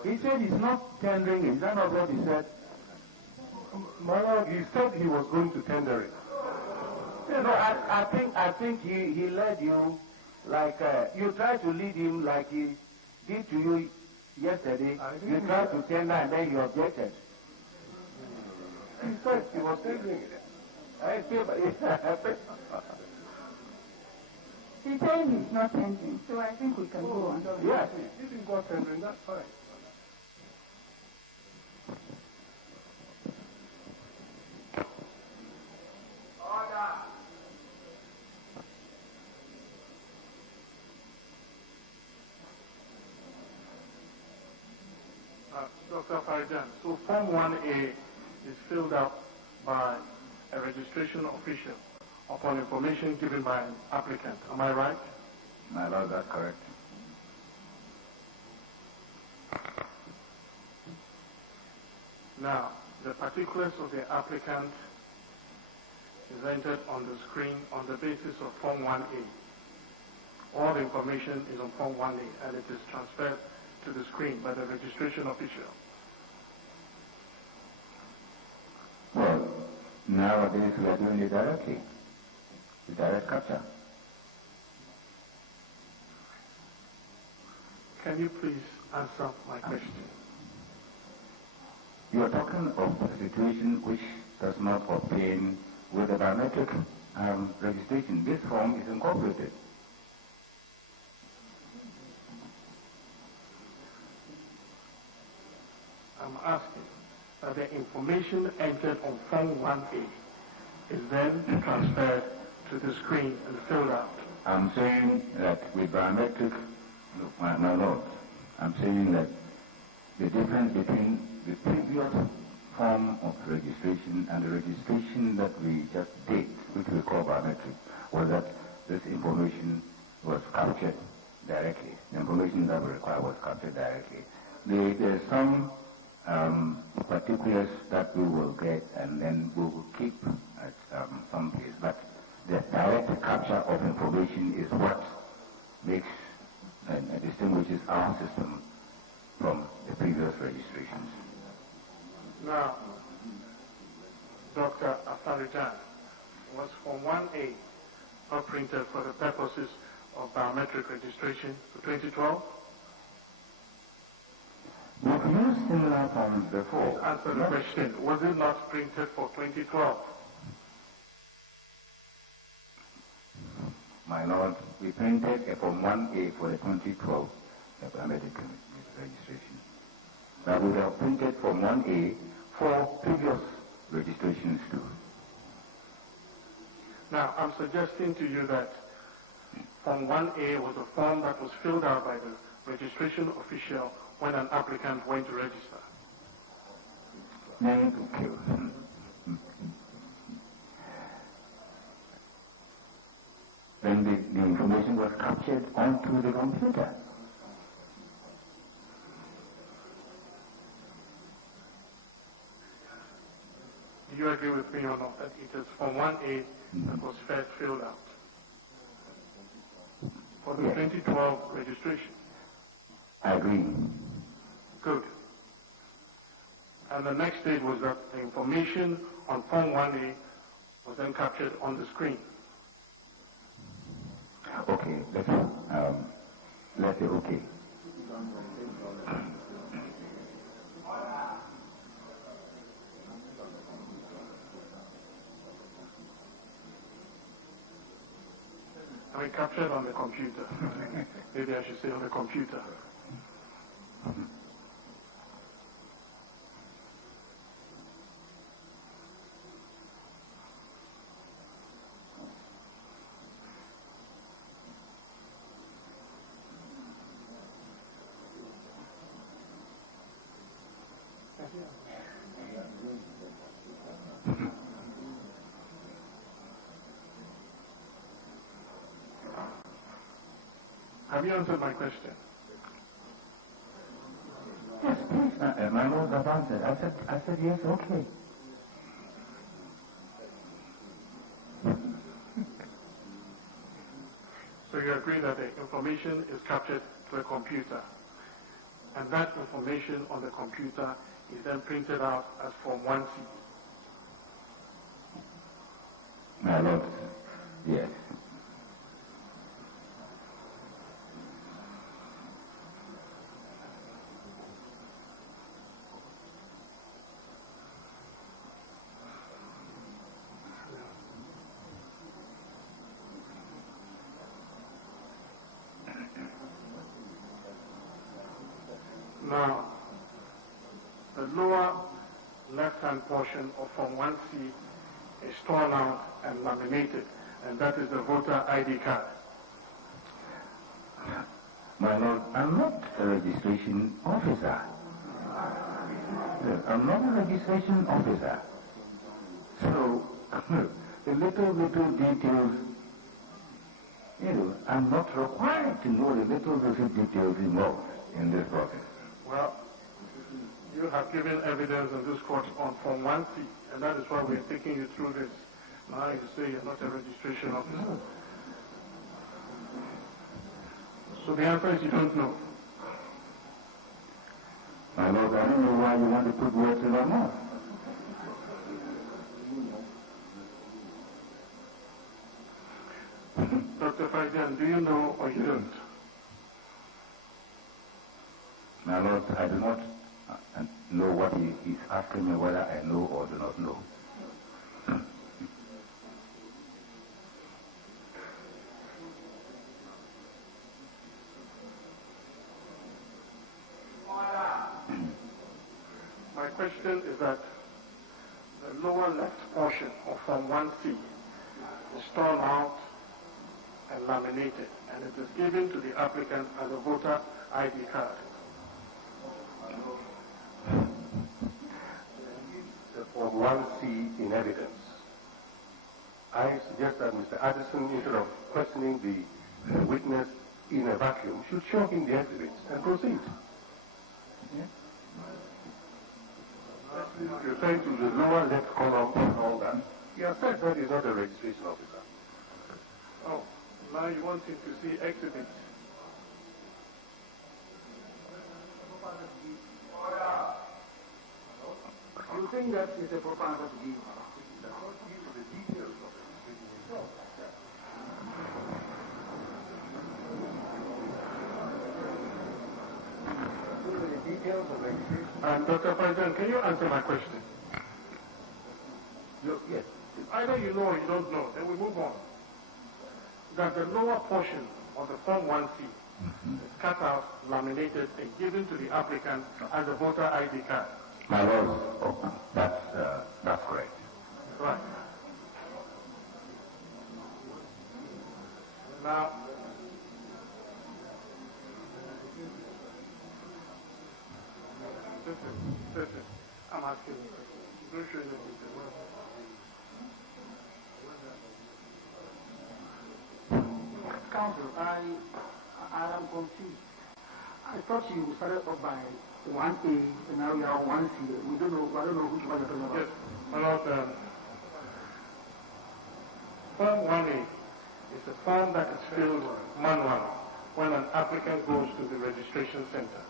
He said he's not tendering it. Is that not what he said? My lord, he said he was going to tender it. No, I think he led you like you tried to lead him like he did to you yesterday. You tried to tender and then you objected. He said he was tendering it. He's saying he's not tendering, so I think we can go on. Yes, if he's not tendering, that's fine. Dr. Farijan, so Form 1A is filled out by a registration official upon information given by an applicant. Am I right? My lord, that's correct. Now, the particulars of the applicant is entered on the screen on the basis of Form 1A. All the information is on Form 1A and it is transferred to the screen by the registration official. Well, nowadays we are doing it directly, with direct capture. Can you please answer my question? You are talking of a situation which does not obtain with the biometric registration. This form is incorporated. I'm asking that the information entered on Form 1A is then transferred to the screen and filled out. I'm saying that with biometric, my lord, I'm saying that the difference between the previous form of registration and the registration that we just did, which we call biometric, was that this information was captured directly. The information that we require was captured directly. There's some particulars that we will get and then we will keep at some place, but the direct capture of information is what makes and distinguishes our system from the previous registrations. Now, Dr. Afarijan, was Form 1A not printed for the purposes of biometric registration for 2012? We've used similar forms before. Answer the question. Was it not printed for 2012? My lord, we printed a Form 1A for the 2012 biometric registration. Now we would have printed Form 1A for previous registrations too. Now, I'm suggesting to you that Form 1A was a form that was filled out by the registration official when an applicant went to register. Thank you. Then the information was captured onto the computer. Do you agree with me or not that it is Form 1A that was first filled out for the 2012 registration? I agree. Good. And the next stage was that the information on Form 1A was then captured on the screen. Okay, let's say okay. I mean, captured on the computer. Maybe I should say on the computer. Have you answered my question? Yes, please. My lord has answered. I said yes, okay. you agree that the information is captured to a computer, and that information on the computer is then printed out as Form 1C? My Lord, yes. Now, the lower left-hand portion of Form 1C is torn out and laminated, and that is the voter ID card. My Lord, I'm not a registration officer. I'm not a registration officer. So, the little details, I'm not required to know the little details involved in this process. Well, you have given evidence in this court on Form 1C, and that is why we're taking you through this. Now you say you're not a registration officer. So the answer is you don't know. My Lord, I don't know why you want to put words in my mouth. Dr. Faidan, do you know or you don't? My Lord, I do not know what he is asking me, whether I know or do not know. My question is that the lower left portion of Form 1C is torn out and laminated, and it is given to the applicant as a voter ID card. Form 1C in evidence. I suggest that Mr. Addison, instead of questioning the witness in a vacuum, should show him the exhibits and proceed. Yeah. You're saying to the lower left column and all that. You have said that he's not a registration officer. Oh, now you want him to see exhibits. You think that is a proper answer to give? And Dr. Faidan, can you answer my question? Yes. Either you know or you don't know, then we move on. That the lower portion of the Form 1C is cut out, laminated, and given to the applicant as a voter ID card. My Lord, that's correct. Right. Now, listen, I'm asking you. Don't show you Counsel, I am confused. I thought you started off by 1A, and now we are on 1C. I don't know which one you're talking about. Yes, my Lord, Form 1A is a form that is filled manually when an applicant goes to the registration center.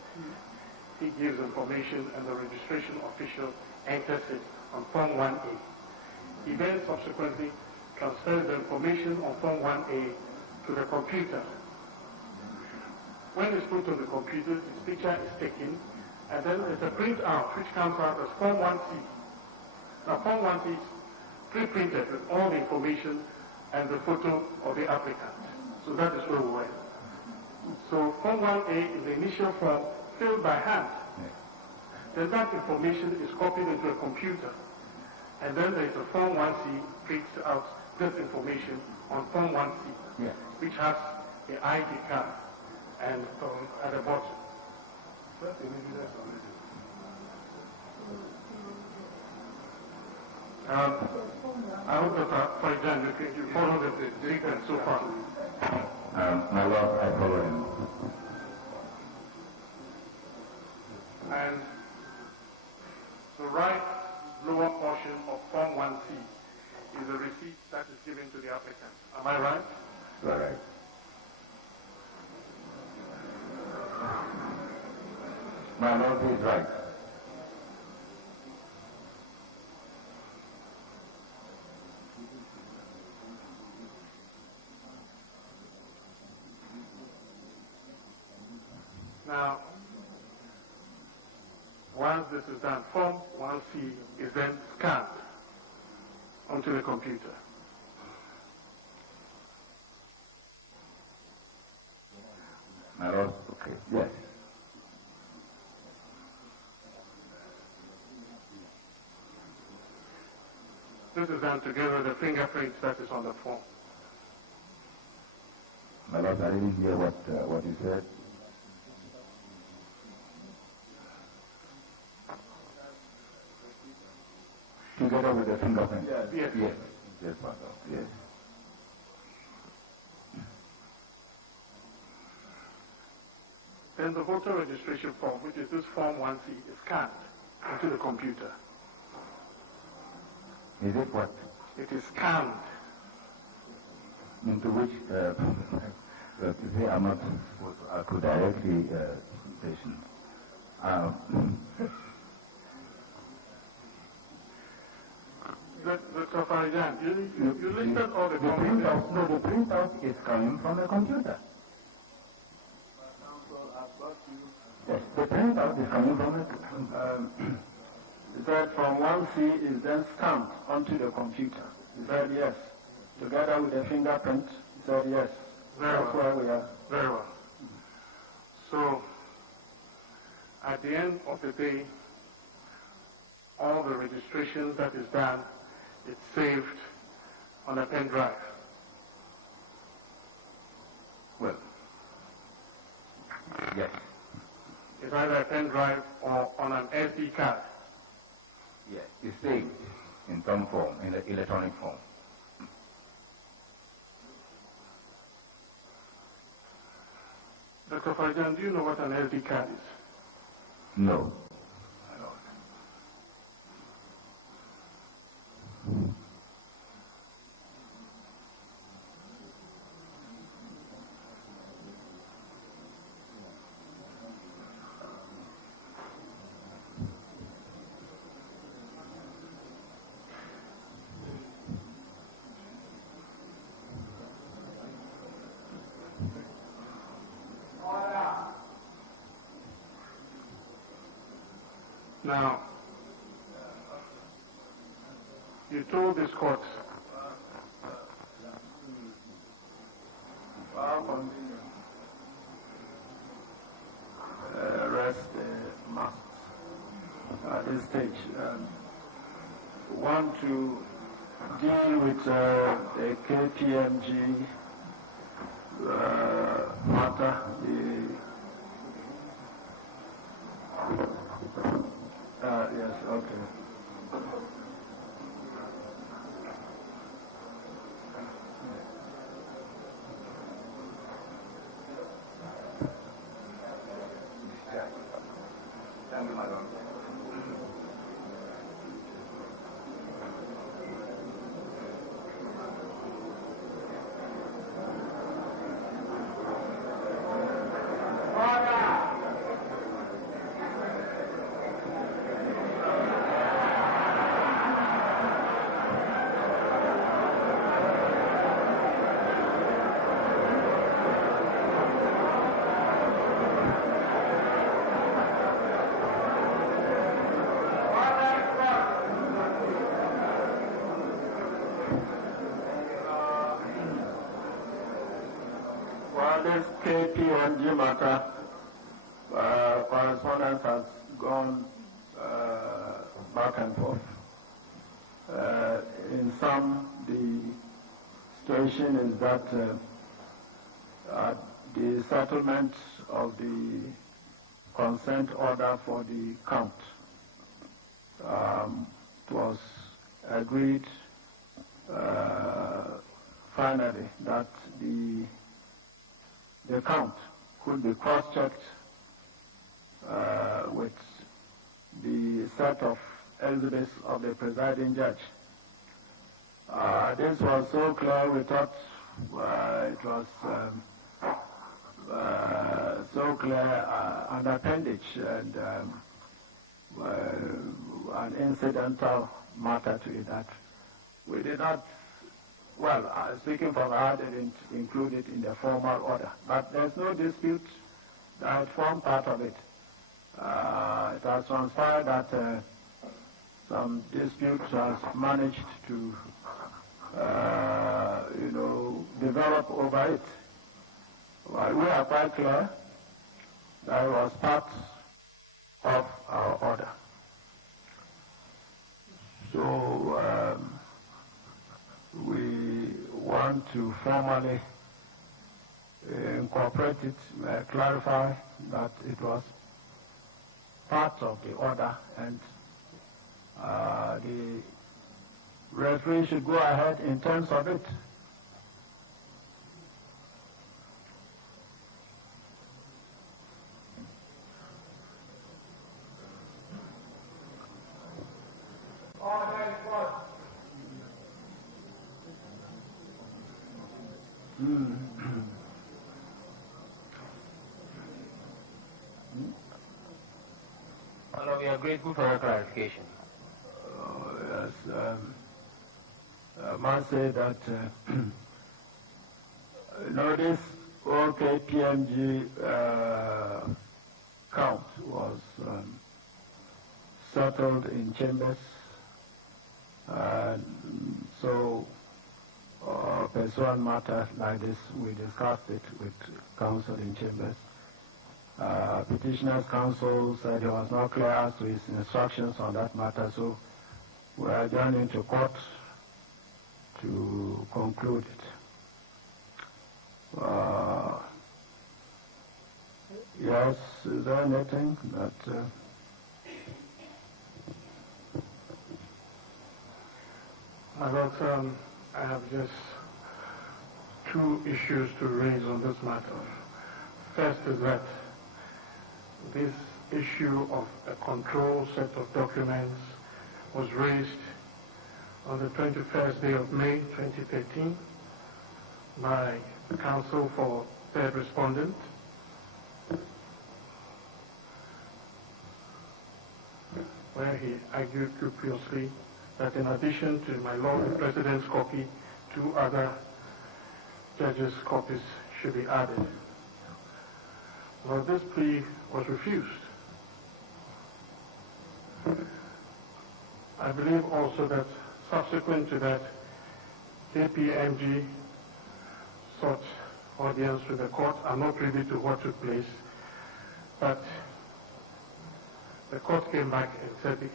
He gives information and the registration official enters it on Form 1A. He then subsequently transfers the information on Form 1A to the computer. When it's put on the computer, this picture is taken, and then there's a printout which comes out as Form 1C. Now, Form 1C is pre-printed with all the information and the photo of the applicant. So that is where we were. So Form 1A is the initial form filled by hand. Then that information is copied into a computer. And then there is a Form 1C prints out this information on Form 1C, which has the ID card and at the bottom. I hope that for example, you follow the sequence so far. My Lord, I follow him. And the right lower portion of Form 1C is a receipt that is given to the applicant. Am I right? All right. My Lord is right. Now, once this is done, Form 1C is then scanned onto the computer. My Lord, okay, yes. This is done together with the fingerprints that is on the form. My Lord, I didn't hear what you said. Together with the fingerprint? Yes. Yes. Yes, my Lord, yes. Then the voter registration form, which is this Form 1C, is scanned into the computer. Is it what? It is scanned. Into which, I'm not supposed to directly petition. Dr. Farijan, you listed all the components. No, the printout is coming from the computer. Yes, the printout is coming from the He said from 1C is then stamped onto the computer. He said yes. Together with the fingerprint, he said yes. That's where we are. Very well. So, at the end of the day, all the registrations that is done, it's saved on a pen drive. Well, yes. It's either a pen drive or on an SD card. Yes, it's saved in some form, in the electronic form. Dr. Farijan, do you know what an SD card is? No. Now, you told this court Rest must at this stage want to deal with the KPMG matter. Yes, okay. This KPMG matter, correspondence has gone back and forth. In some, the situation is that the settlement of the consent order for the count was agreed finally that the count could be cross-checked with the set of exhibits of the presiding judge. This was so clear, we thought it was so clear an appendage and an incidental matter to it that we did not, well, speaking from I didn't include it in the formal order, but there's no dispute that it formed part of it. It has transpired that some disputes has managed to, develop over it. Well, we are quite clear that it was part of our order. So we want to formally incorporate it, clarify that it was part of the order, and the referee should go ahead in terms of it. Well, we are grateful for your clarification. Yes, I must say that this OKPMG count was settled in chambers, so pursuant matter like this, we discussed it with counsel in chambers. Petitioner's counsel said he was not clear as to his instructions on that matter, so we are adjourning to court to conclude it. Yes, is there anything that... My Lord, I have just two issues to raise on this matter. First is that this issue of a control set of documents was raised on the 21st day of May 2013 by the counsel for third respondent. Where he argued copiously that in addition to my Lord the President's copy, 2 other judges' copies should be added. Well, this plea was refused. I believe also that subsequent to that, KPMG sought audience with the court. I'm not privy to what took place, but the court came back and said the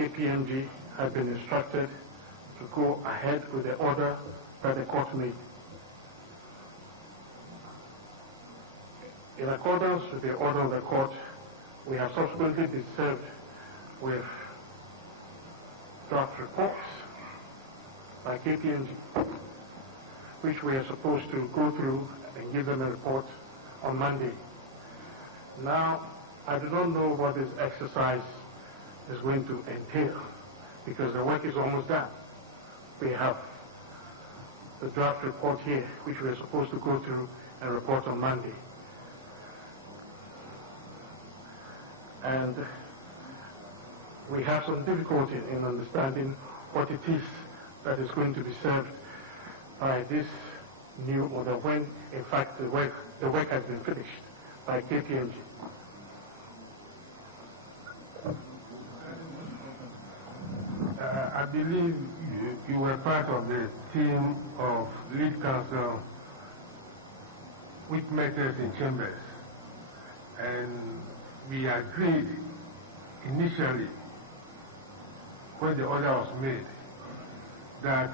KPMG had been instructed to go ahead with the order that the court made. In accordance with the order of the court, we have subsequently been served with draft reports by KPMG, which we are supposed to go through and give them a report on Monday. Now, I do not know what this exercise is going to entail, because the work is almost done. We have the draft report here, which we are supposed to go through and report on Monday. And we have some difficulty in understanding what it is that is going to be served by this new order when, in fact, the work has been finished by KPMG. I believe you were part of the team of lead counsel with matters in chambers, and we agreed initially when the order was made that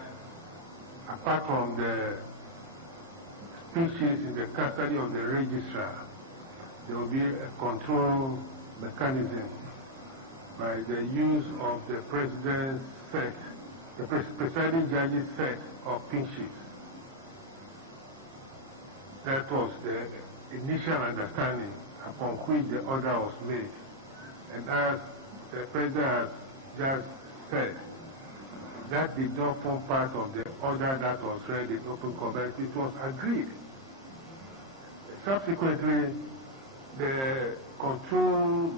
apart from the speeches in the custody of the registrar, there will be a control mechanism by the use of the president's set, the presiding judge's set of pin sheets. That was the initial understanding upon which the order was made. And as the president has just said, that did not form part of the order that was read in open court. It was agreed. subsequently, the control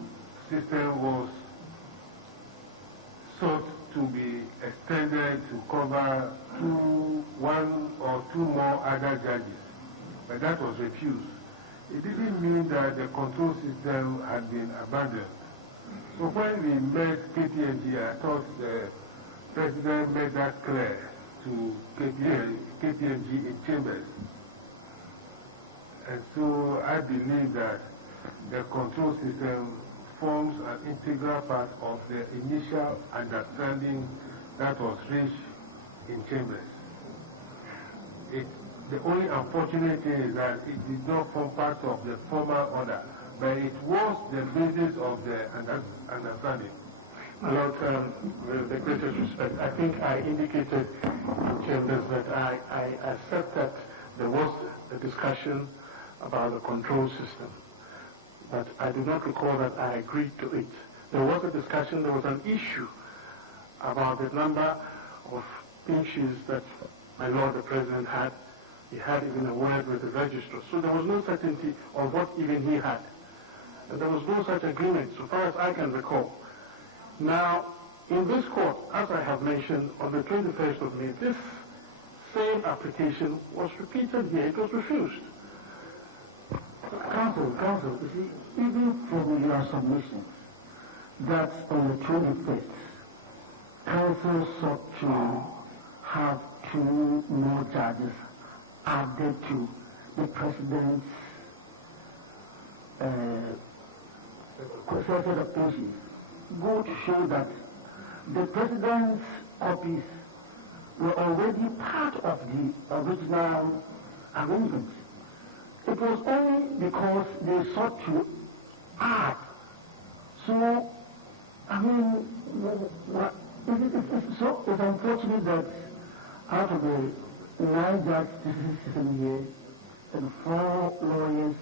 system was sought to be extended to cover one or two more other judges, but that was refused. It didn't mean that the control system had been abandoned. So when we met KPMG, I thought the President made that clear to KPMG in chambers. And so I believe that the control system forms an integral part of the initial understanding that was reached in chambers. The only unfortunate thing is that it did not form part of the formal order, but it was the basis of the understanding. My Lord, with the greatest respect, I think I indicated in chambers that I accept that there was a discussion about the control system, but I do not recall that I agreed to it. There was a discussion, there was an issue about the number of inches that my Lord the President had. He had even a word with the registrar. So there was no certainty of what even he had. And there was no such agreement, so far as I can recall. Now, in this court, as I have mentioned, on the 21st of May, this same application was repeated here. It was refused. Counsel, you see, even from your submission, that on the 25th, counsel sought to have two more judges added to the President's set of cases, go to show that the President's copies were already part of the original arrangement. It was only because they sought to add. So, I mean, it's unfortunate that out of the 9 judges sitting here and 4 lawyers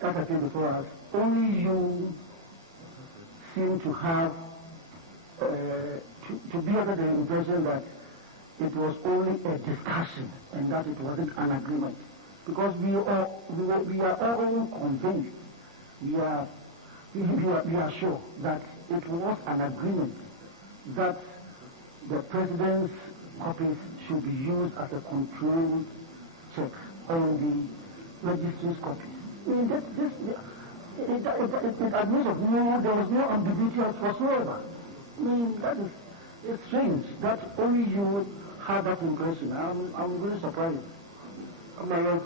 that are before us, only you seem to have to be under the impression that it was only a discussion and that it wasn't an agreement. Because we are all convinced, we are sure that it was an agreement that the President's copies should be used as a controlled check on the registrar's copies. I mean, it admits of there was no ambiguity whatsoever. I mean, it's strange that only you have that impression. I'm really surprised. My Lord,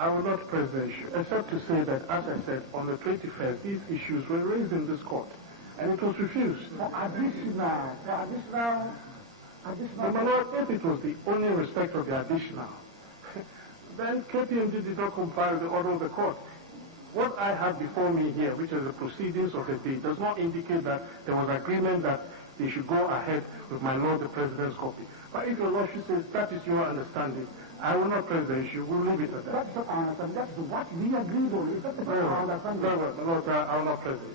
I will not press the issue, except to say that, as I said, on the 21st, these issues were raised in this court, and it was refused. Additional. My Lord, if it was the only respect of the additional, then KPMG did not comply with the order of the court. What I have before me here, which is the proceedings of the day, does not indicate that there was agreement that they should go ahead with my Lord the President's copy. But if your Lordship says that is your understanding, I will not press the issue. We'll leave it at that. That's not our understanding. That's what we agreed on. Is that our understanding? Very well. My Lord, I will not press the issue.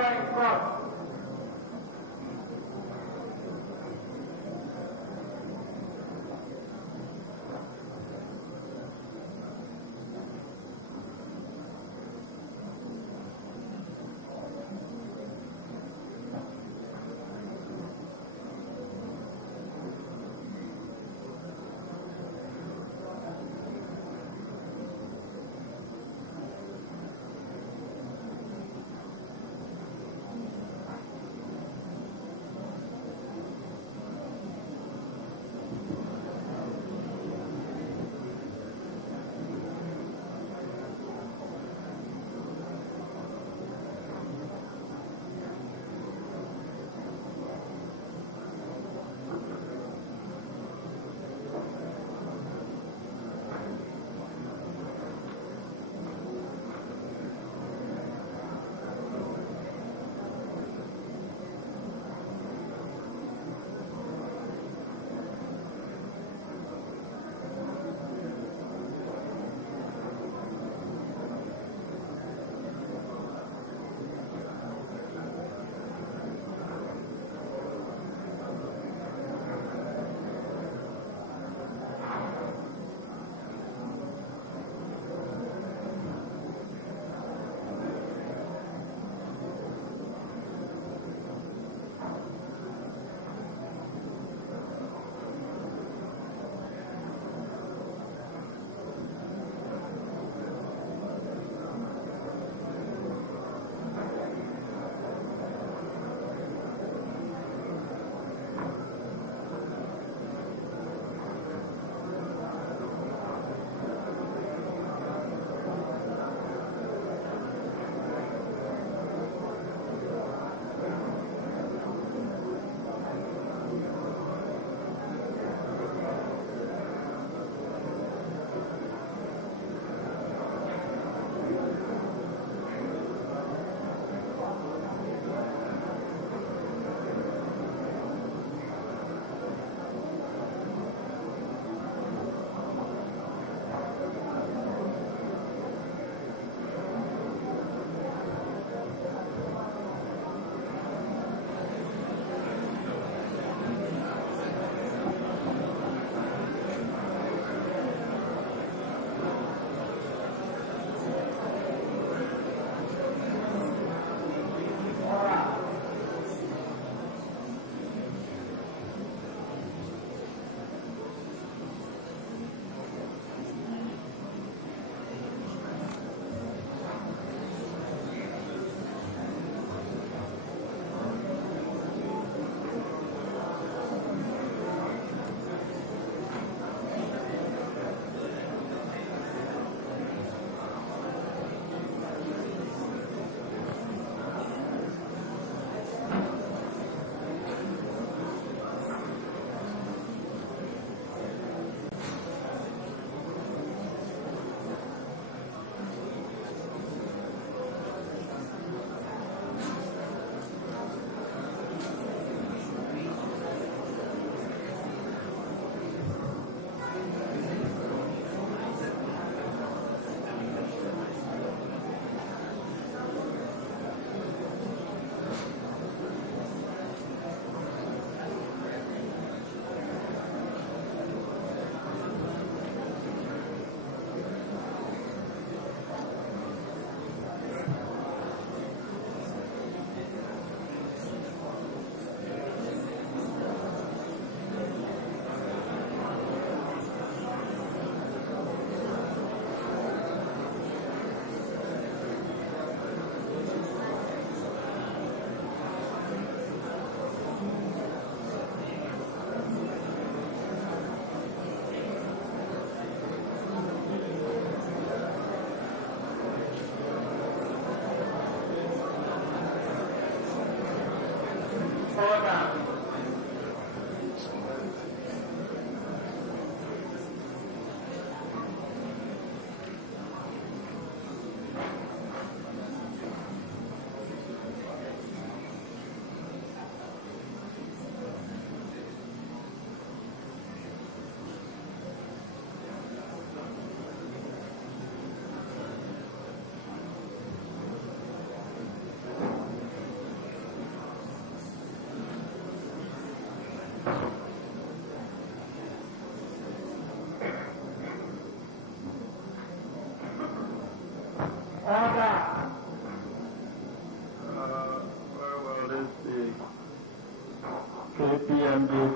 order in court.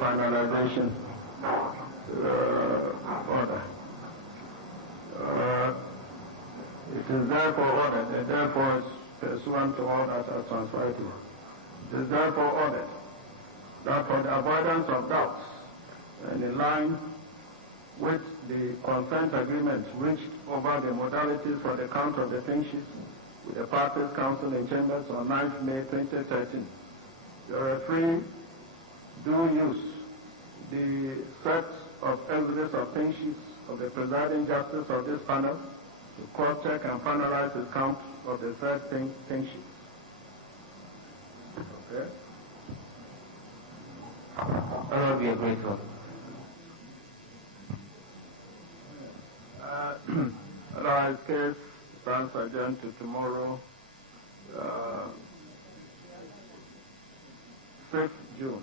finalization order. It is therefore ordered, and therefore is pursuant to orders as transferred to. It is therefore ordered that for the avoidance of doubts and in line with the consent agreement reached over the modalities for the count of the pink sheets with the Parties' Council in Chambers on 9th May 2013, the referee do use the set of exhibits of pink sheets of the presiding justice of this panel to cross-check and finalize his count of the said pink sheets. Okay? Honor, we are grateful. Otherwise, case stands adjourned to tomorrow, 6th June.